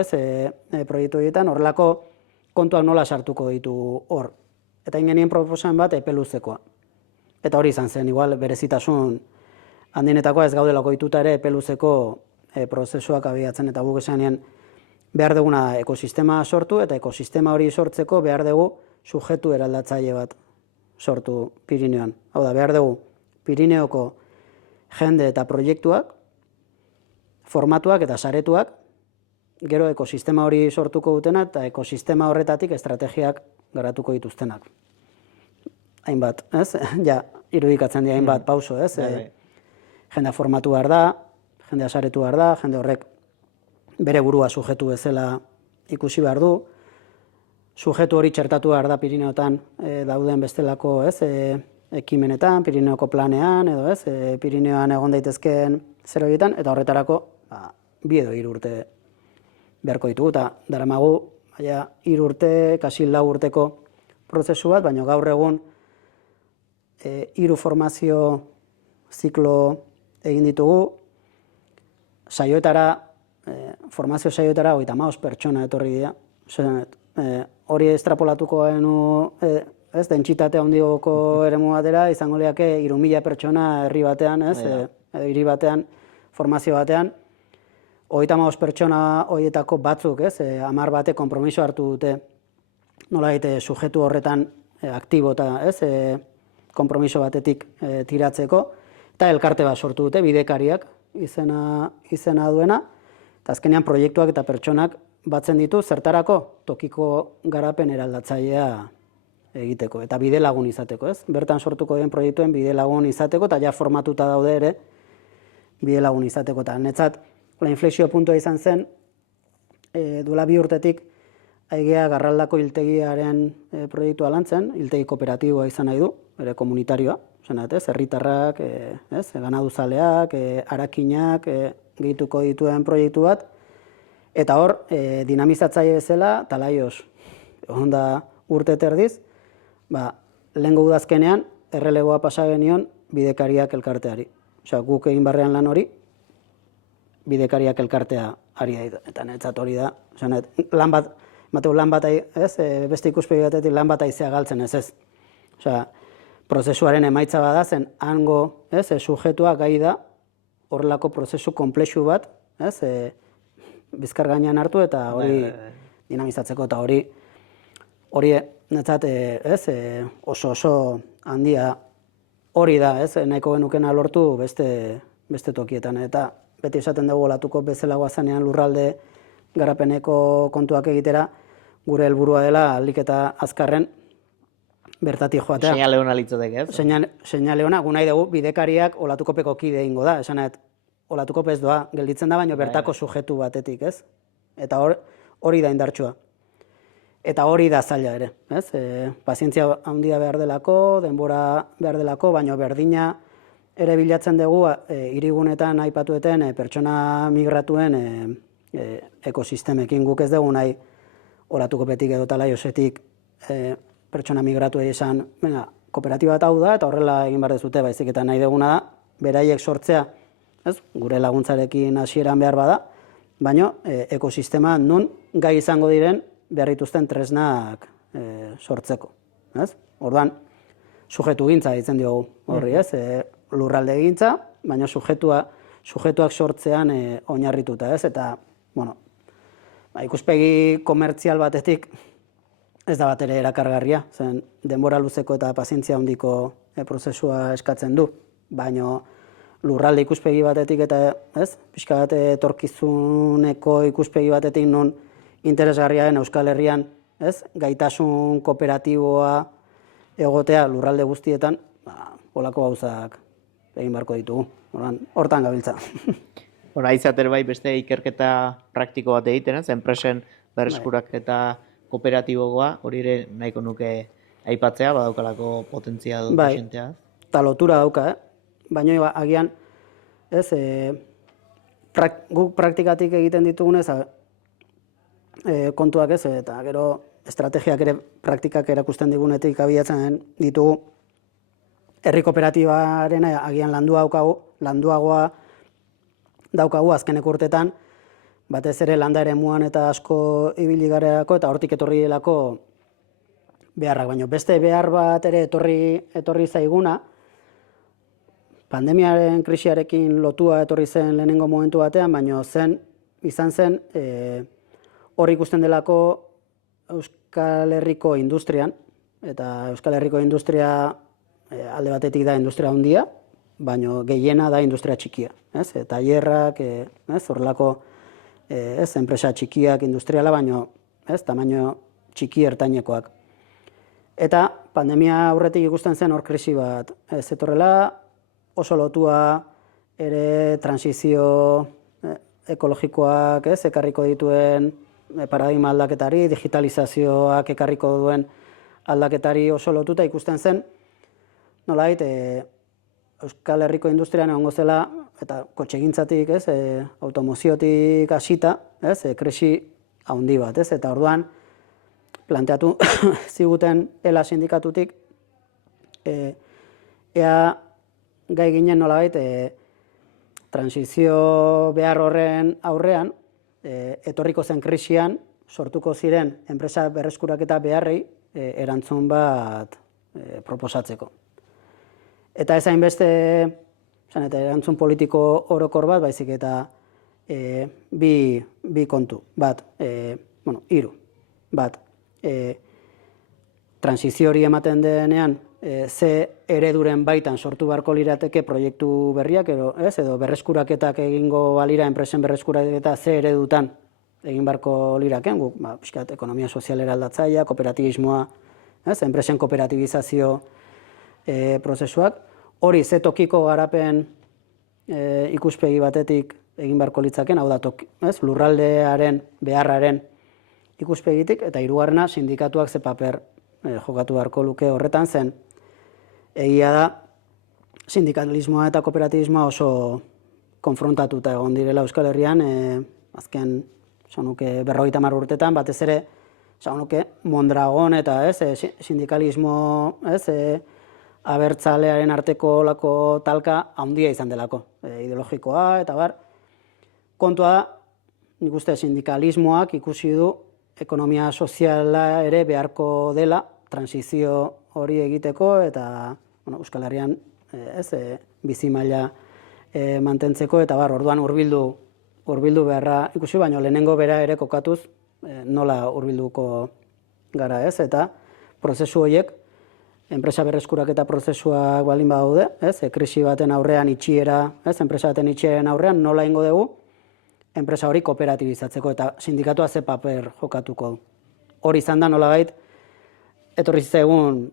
proiektu horietan, horrelako kontuak nola sartuko ditu hor. Eta ingenien proposan bat epeluzekoa. Eta hori izan zen, igual berezitasun handienetakoa ez gaudelako dituta ere epeluzeko prozesuak abiatzen eta guk esanean behar duguna ekosistema sortu eta ekosistema hori sortzeko behar dugu sujetu eraldatzaile bat sortu Pirineoan. Hau da, behar dugu Pirineoko jende eta proiektuak, formatuak eta saretuak, gero ekosistema hori sortuko dutena eta ekosistema horretatik estrategiak garatuko dituztenak. Hainbat, ja, irudikatzen dira hainbat pauso, jendea formatu behar da, jendea saretu behar da, jende horrek bere burua sujetu bezala ikusi behar du, sujetu hori txertatu behar da Pirineotan dauden bestelako ekimenetan, Pirineoko planean, edo Pirineoan egon daitezkeen zer horietan, eta horretarako 2 edo 3 urte beharko ditugu, eta daramagu 3 urte, kasi 4 urteko prozesu bat, baina gaur egun 3 formazio ziklo egin ditugu, formazio saioetara 35 pertsona etorri dira. Hori estrapolatuko genu, dentsitate handiagoko eremu batera, izango liake 3.000 pertsona herri batean, hiri batean, formazio batean. 35 pertsona horietako batzuk, 10 batek konpromiso hartu dute, nolabait sujetu horretan aktibo eta konpromiso batetik tiratzeko, eta elkarte bat sortu dute, bidekariak izena duena, eta azkenean proiektuak eta pertsonak batzen ditu zertarako tokiko garapen eraldatzailea egiteko, eta bide lagun izateko, Bertan sortuko den proiektuen bide lagun izateko, eta ja formatuta daude ere bide lagun izateko, eta netzat, inflexio puntua izan zen, duela 2 urtetik aigea Garraldako hiltegiaren proiektua lantzen, hiltegi kooperatiboa izan nahi du, ere komunitarioa, herritarrak, ganaduzaleak, arakinak gehituko dituen proiektu bat, eta hor, dinamizatzaile bezala, Talaioz, egon da urte terdiz, lehengo udazkenean, erreleboa pasa genion bidekariak elkarteari. Guk egin barrean lan hori, bidekariak elkartea ari da, eta netzat hori da, lan bat, beste ikuspegi batetik lan bat aizea galtzen ez. Prozesuaren emaitza bada zen, hango, sujetua gai da, horrelako prozesu komplexu bat, bizkar gainean hartu eta hori dinamizatzeko, eta hori netzat oso handia hori da, nahiko genukena lortu beste tokietan, eta beti esaten dugu olatuko bezala guazanean lurralde garapeneko kontuak egitera, gure helburua dela ahalik eta azkarren bertatik joatea. Seinale hona litzateke, Seinale hona, gu nahi dugu bidekariak olatukopeko kide ingo da, esanet, olatukope ez doa, gelditzen da, baina bertako sujetu batetik, Eta hori da indartsua. Eta hori da zaila ere, pazientzia handia behar delako, denbora behar delako, baina berdina ere bilatzen dugu hirigunetan aipatueten pertsona migratuen ekosistemekin. Guk ez dugu nahi olatukopetik edo Talaiozetik pertsona migratu esan, kooperatiba bat hau da, eta horrela egin behar dezute, baizik eta nahi duguna da, beraiek sortzea, gure laguntzarekin hasieran behar bada, baina ekosistema nun gai izango diren behar dituzten tresnak sortzeko. Orduan, sujetu gintza ditzen diogu horri, lurralde gintza, baina sujetuak sortzean oinarrituta, eta, ikuspegi komertzial batetik ez da bat ere erakargarria, zen denbora luzeko eta pazientzia handiko prozesua eskatzen du, baina lurralde ikuspegi batetik eta pixka bat etorkizuneko ikuspegi batetik non interesgarria den Euskal Herrian, ez? Gaitasun kooperatiboa egotea lurralde guztietan, holako gauzak egin beharko ditugu. Hortan gabiltza. Aizater bai beste ikerketa praktiko bat egiten, ez? Enpresen berreskuraketa kooperatiboa, hori ere nahiko nuke aipatzea, badaukalako potentzial potentea. Eta lotura dauka, baina agian, ez, guk praktikatik egiten ditugunez, kontuak ez, eta gero estrategiak ere praktikak erakusten digunetik abiatzen ditugu, herri kooperatibaren agian landuagoa daukagu azkeneko urtetan, batez ere landa eremuan eta asko ibili garelako eta hortik etorri delako beharrak, baina beste behar bat ere etorri zaiguna, pandemiaren krisiarekin lotua etorri zen lehenengo momentu batean, baina izan zen hor ikusten delako Euskal Herriko industrian, eta Euskal Herriko industria alde batetik da industria handia, baina gehiena da industria txikia, ez? Tailerrak, horrelako enpresa txikiak industriala, baina tamaino txiki ertainekoak. Eta pandemia aurretik ikusten zen hor krisi bat zetorrela, oso lotua ere transizio ekologikoak ekarriko dituen paradigma aldaketari, digitalizazioak ekarriko duen aldaketari oso lotuta ikusten zen, nolabait Euskal Herriko industrian egongo zela, eta kotxegintzatik, automoziotik hasita, krisi handi bat, eta orduan planteatu ziguten ELA sindikatutik, ea gai ginen nolabait transizio behar horren aurrean, etorriko zen krisian sortuko ziren enpresa berreskuraketa beharrei erantzun bat proposatzeko. Eta ez hainbeste erantzun politiko orokor bat, baizik eta bi kontu. Hiru. Bat, transizio hori ematen denean, ze ereduren baitan sortu beharko lirateke proiektu berriak, edo berreskuraketak egingo balira, enpresen berreskuraketa ze eredutan egin beharko liraken, guk, ekonomia sozialera aldatzaia, kooperatibismoa, enpresen kooperatibizazio prozesuak, hori ze tokiko garapen ikuspegi batetik egin beharko litzaken, hau da lurraldearen, beharraren ikuspegitik, eta hirugarrena sindikatuak ze paper jokatu beharko luke horretan zen. Egia da, sindikalismoa eta kooperatibismoa oso konfrontatuta egon direla Euskal Herrian, azken 50 urtetan, batez ere, Mondragon eta sindikalismo, abertzalearen arteko lako talka handia izan delako, ideologikoa eta bar. Kontua da, nik uste sindikalismoak ikusi du ekonomia soziala ere beharko dela transizio hori egiteko eta Euskal Herrian bizi maila mantentzeko eta bar, orduan hurbildu beharra ikusi, baina lehenengo bera ere kokatuz nola hurbilduko gara, eta prozesu horiek enpresa berreskuraketa prozesuak baldin badaude, krisi baten aurrean itxiera, enpresa baten itxieren aurrean nola ingo dugu enpresa hori kooperatibizatzeko eta sindikatua ze paper jokatuko du. Hori izan da nolabait etorri zaigun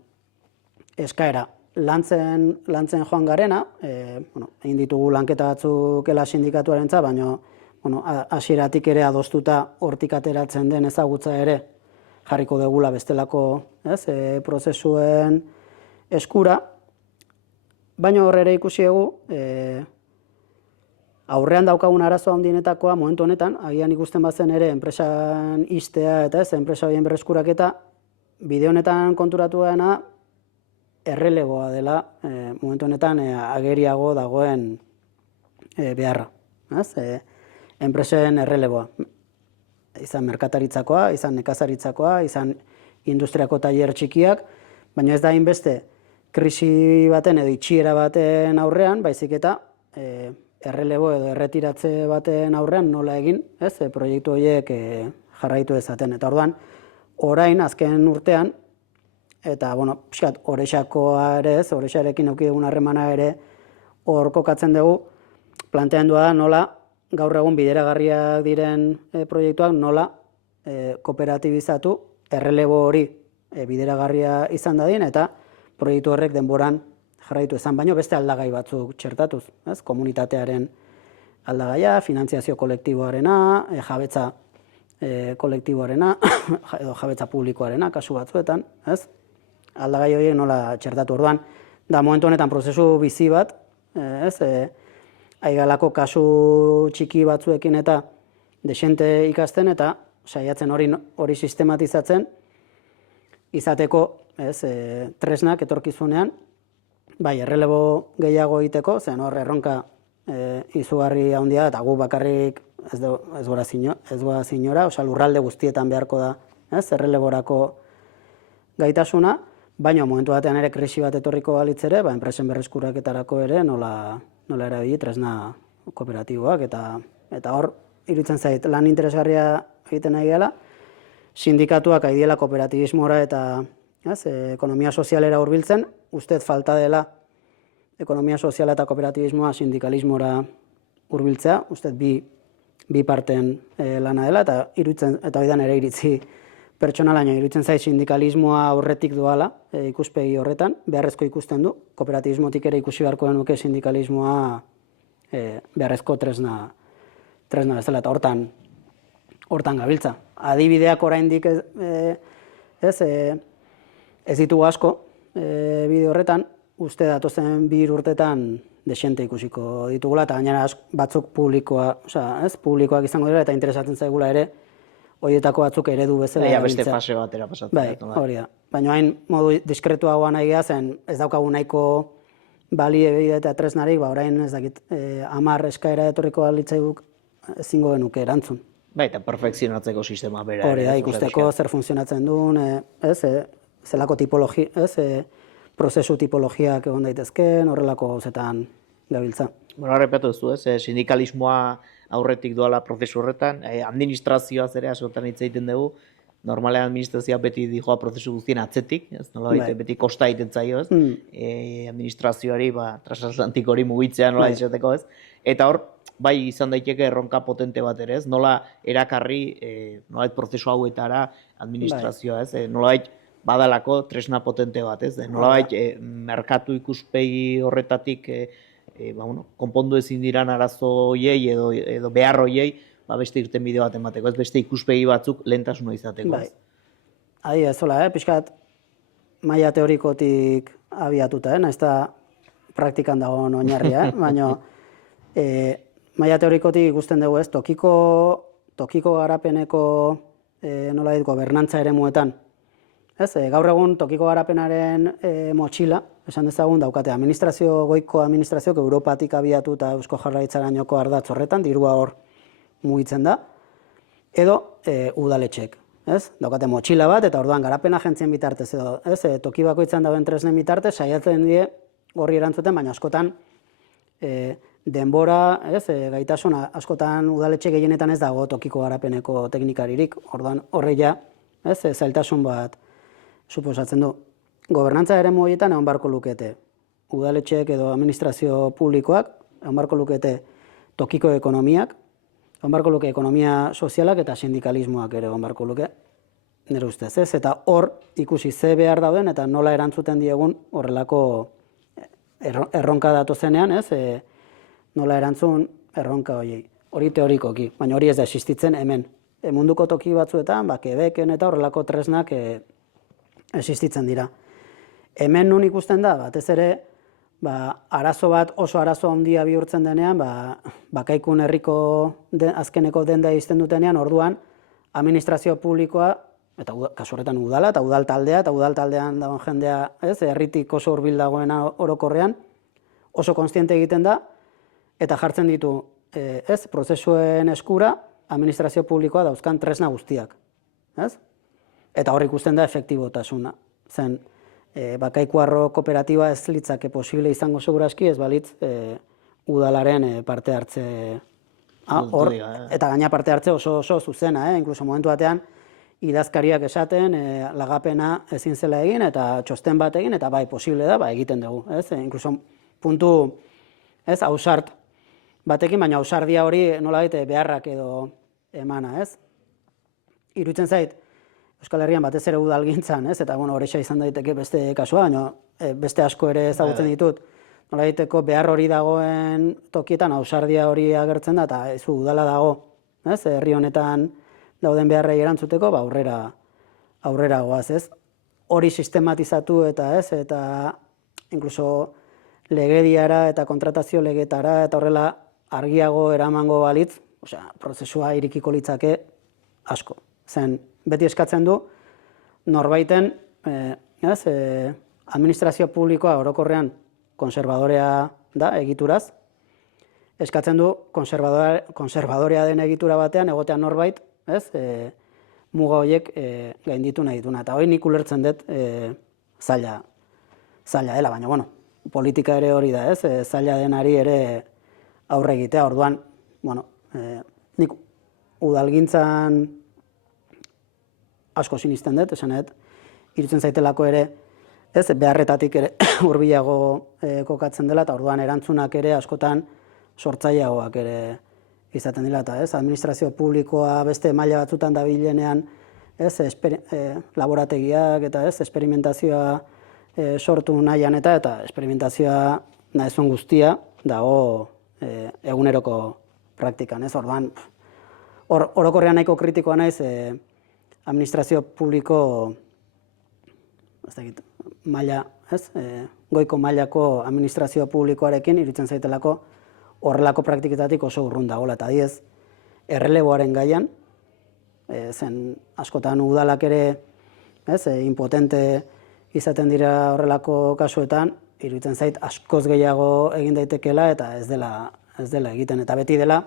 eskaera. Lantzen joan garena, egin ditugu lanketa batzuk ELA sindikatuarentzat, baina hasieratik ere adostuta hortik ateratzen den ezagutza ere jarriko degula bestelako prozesuen eskura, baina horre ere ikusi dugu, aurrean daukagun arazo handienetakoa momentu honetan, agian ikusten bazen ere enpresan ixtea eta enpresa horien berreskuraketa, bide honetan konturatu dena erreleboa dela momentu honetan ageriago dagoen beharra. Enpresen erreleboa. Izan merkataritzakoa, izan nekazaritzakoa, izan industriako tailer txikiak, baina ez da hainbeste krisi baten edo itxiera baten aurrean, baizik eta errelebo edo erretiratze baten aurrean nola egin, proiektu horiek jarraitu ezaten. Eta orduan, orain azken urtean, eta Orexakoa ere Orexarekin eduki dugun harremana ere hor kokatzen dugu, planteandua da nola gaur egun bideragarriak diren proiektuak nola kooperatibizatu, errelebo hori bideragarria izan dadin, eta proiektu horrek denboran jarraitu izan, baino beste aldagai batzuk txertatuz, ez? Komunitatearen aldagaia, finantziazio kolektiboarena, jabetza kolektiboarena, edo jabetza publikoarena, kasu batzuetan, ez? Aldagai horiek nola txertatu orduan, da momentu honetan prozesu bizi bat, ez? Aigalako kasu txiki batzuekin eta desente ikasten eta saiatzen hori sistematizatzen izateko, ez, tresnak etorkizunean, bai, errelebo gehiago egiteko, zen hor erronka izugarri handia eta gu bakarrik ez gora zinora, osea lurralde guztietan beharko da, ez, erreleborako gaitasuna, baina momentu batean ere krisi bat etorriko balitz ere, ba, enpresen berreskuraketarako ere nola erabili tresna kooperatiboak eta hor iruditzen zait lan interesgarria egiten nahi gela, sindikatuak aidiela kooperatibismora eta ekonomia sozialera hurbiltzen, ustez falta dela ekonomia soziala eta kooperatibismoa sindikalismora hurbiltzea, ustez bi parten lana dela eta hoidan ere iritzi pertsonalaino iruditzen zait sindikalismoa aurretik doala ikuspegi horretan, beharrezko ikusten du, kooperatibismotik ere ikusi beharko genuke sindikalismoa beharrezko tresna bezala eta hortan gabiltza. Adibideak oraindik ez ditugu asko bide horretan, uste datozen 2 urtetan desente ikusiko ditugula eta gainera batzuk publikoak izango dira eta interesatzen zaigula ere horietako batzuk eredu bezala beste fase batera pasatzen. Bai, hori da. Baina hain modu diskretuagoa nahi geha zen ez daukagu nahiko baliabide eta tresnarik, orain ez dakit 10 eskaera etorriko balitzaiguk ezingo genuke erantzun. Bai, eta perfekzionatzeko sistema bera. Hori da, ikusteko zer funtzionatzen duen, zelako prozesu tipologiak egon daitezkeen, horrelako gauzetan gabiltza. Bueno, arrepatu duzu, sindikalismoa aurretik doala prozesu horretan, administrazioaz ere askotan hitz egiten dugu, normalean administrazioa beti dijoa prozesu guztien atzetik, beti kosta egiten zaio, administrazioari transatlantiko hori mugitzea nola izateko, eta hor, bai izan daiteke erronka potente bat ere, nola erakarri nolait prozesu hauetara administrazioa, nolait badalako tresna potente bat, nolait merkatu ikuspegi horretatik konpondu ezin diran arazo hoiei edo behar hoiei beste irtenbide bat emateko, beste ikuspegi batzuk lehentasuna izateko. Adi ez, pixkat maila teorikotik abiatuta, nahiz eta praktikan dagoen oinarria, baina maila teorikotik ikusten dugu tokiko garapeneko nolait gobernantza eremuetan. Gaur egun tokiko garapenaren motxila, esan dezagun daukate goiko administrazioak Europatik abiatu eta Eusko Jaurlaritzarainoko ardatz horretan, dirua hor mugitzen da, edo udaletxek. Daukate motxila bat eta orduan garapen agentzien bitartez edo, toki bakoitzan dauen tresnen bitartez, saiatzen die horri erantzuten, baina askotan denbora, gaitasuna, askotan udaletxe gehienetan ez dago tokiko garapeneko teknikaririk, orduan horreia, zailtasun bat suposatzen du. Gobernantza eremu horietan egon barko lukete udaletxeek edo administrazio publikoak, egon barko lukete tokiko ekonomiak, egon barko luke ekonomia sozialak eta sindikalismoak ere egon barko luke, nire ustez, eta hor ikusi ze behar dauden eta nola erantzuten diegun horrelako erronka datozenean, nola erantzun erronka horiei. Hori teorikoki, baina hori ez da existitzen hemen. Munduko toki batzuetan, Quebecen eta horrelako tresnak existitzen dira. Hemen nun ikusten da, batez ere, arazo bat oso arazo handia bihurtzen denean, bakaikun herriko azkeneko denda izten dutenean, orduan, administrazio publikoa, eta kasu horretan udala, eta udal taldea, eta udal taldean dagoen jendea, herritik oso hurbil dagoena orokorrean, oso kontziente egiten da, eta jartzen ditu, prozesuen eskura, administrazio publikoa dauzkan tresna guztiak. Eta hor ikusten da efektibotasuna. Zen, bakaikuarro kooperatiba ez litzake posible izango seguraski, ez balitz udalaren parte hartze hor, eta gaina parte hartze oso zuzena, inkluso momentu batean, idazkariak esaten, lagapena ezin zela egin, eta txosten bat egin, eta bai, posible da, egiten dugu. Inkluso puntu, ausart batekin, baina ausardia hori nola beharrak edo emana, iruditzen zait, Euskal Herrian batez ere udalgintzan, ez? Eta horrexa izan daiteke beste kasua, baina beste asko ere ezagutzen ditut. Nola daiteko behar hori dagoen tokietan ausardia hori agertzen da, eta ez udala dago, ez? Herri honetan dauden beharrei erantzuteko, aurrera goaz, ez? Hori sistematizatu eta ez, eta inkluso legediara eta kontratazio legetara eta horrela argiago eramango balitz, prozesua irikiko litzake asko. Zen, beti eskatzen du, norbaiten, administrazio publikoa orokorrean konservadorea da egituraz, eskatzen du konservadorea den egitura batean egotean norbait, muga horiek gainditu nahi dituna. Eta hori nik ulertzen dut zaila dela, baina, politika ere hori da, zaila denari ere aurre egitea. Orduan, nik udalgintzan asko sinisten dut, esanet, irutzen zaitelako ere, beharretatik ere hurbilago kokatzen dela, eta orduan erantzunak ere askotan sortzaileagoak ere izaten dela, eta administrazio publikoa beste maila batzutan dabilenean, laborategiak eta esperimentazioa sortu nahian eta esperimentazioa nahizun guztia dago eguneroko praktikan, Orduan, orokorrean nahiko kritikoa naiz administrazio publiko maila, goiko mailako administrazio publikoarekin iruditzen zaitelako horrelako praktiketatik oso urrun dagoela, eta adiez, erreleboaren gaian, zen askotan udalak ere impotente izaten dira horrelako kasuetan, iruditzen zait askoz gehiago egin daitekeela eta ez dela egiten, eta beti dela,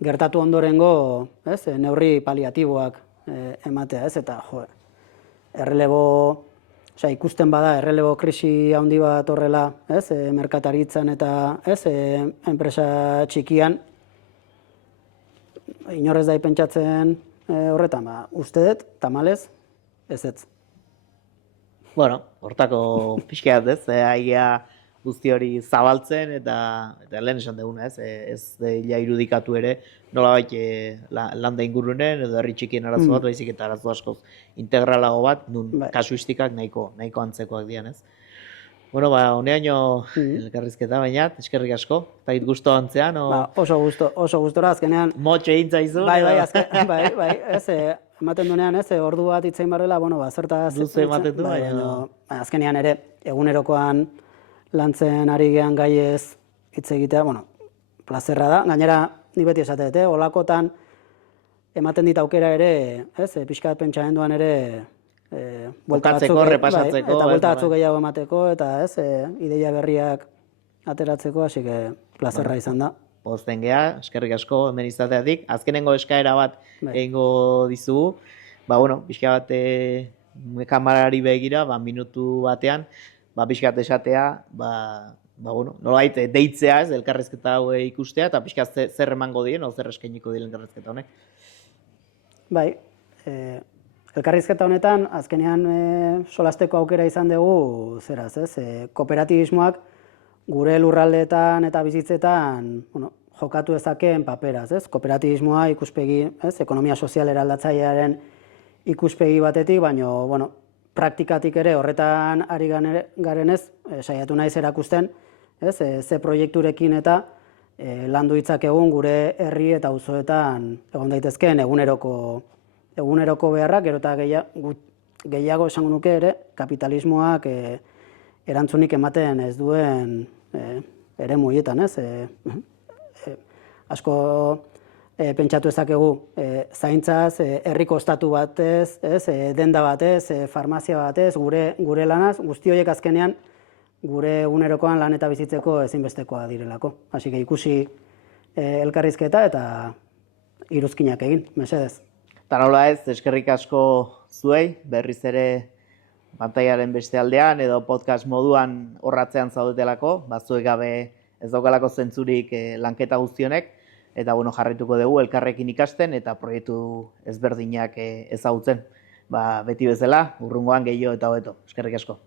gertatu ondorengo neurri paliatiboak ematea, eta errelebo, ikusten bada errelebo krisi handi bat horrela, merkataritzan eta enpresa txikian, inorrez da pentsatzen horretan, uste dut, tamalez, ez. Bueno, hortako pixkeat aia guzti hori zabaltzen eta lehen esan duguna, ez ja irudikatu ere, nolabait landa ingurunen edo herri txikien arazo bat, baizik eta arazo askoz integralago bat, nun kasuistikak nahiko antzekoak dian, ez? Bueno, honeaino elkarrizketa, baina, eskerrik asko, eta hit guztu antzean, oso gustora, azkenean... Motxe egin zaizu? Bai, ematen duenean, ordu bat hitzein barrela, zertaz... Duzu ematen du, azkenean ere, egunerokoan lantzen ari gehan gaiez hitz egitea, plazerra da. Gainera, ni beti esatet, olakotan ematen dit aukera ere, pixkat pentsamenduan ere, bueltatzeko, repasatzeko. Eta buelta batzuk gehiago emateko, eta ideia berriak ateratzeko, hasi que plazerra izan da. Pozten geha, eskerrik asko hemen izateatik. Azkenengo eskaera bat egingo dizugu. Pixka bat kamarari begira, minutu batean, pixkat esatea, nolait deitzea elkarrezketa hau ikustea, eta pixkat zer emango dien, zer eskainiko dien elkarrezketa honek. Bai, elkarrizketa honetan, azkenean solasteko aukera izan dugu, zeraz, kooperatibismoak gure lurraldeetan eta bizitzetan jokatu ezakeen paperaz, kooperatibismoa ikuspegi, ekonomia sozial eraldatzailearen ikuspegi batetik, baina, praktikatik ere horretan ari garenez, saiatu naiz erakusten, ze proiekturekin eta landu ditzakegu gure herri eta auzoetan egon daitezkeen eguneroko beharrak, gero eta gehiago esango nuke ere, kapitalismoak erantzunik ematen ez duen eremu horietan, asko pentsatu ezakegu zaintzaz, herriko ostatu batez, denda batez, farmazia batez, gure lanaz, guzti horiek azkenean gure egunerokoan lan eta bizitzeko ezinbestekoa direlako. Hasi que ikusi elkarrizketa eta iruzkinak egin, mesedez. Eta nola ez, eskerrik asko zuei, berriz ere pantailaren beste aldean edo podcast moduan horratzean zaudetelako, zuek gabe ez daukalako zentzurik lanketa guztionek, eta jarraituko dugu elkarrekin ikasten eta proiektu ezberdinak ezagutzen. Beti bezala, urrungoan gehiago eta hobeto. Eskerrik asko.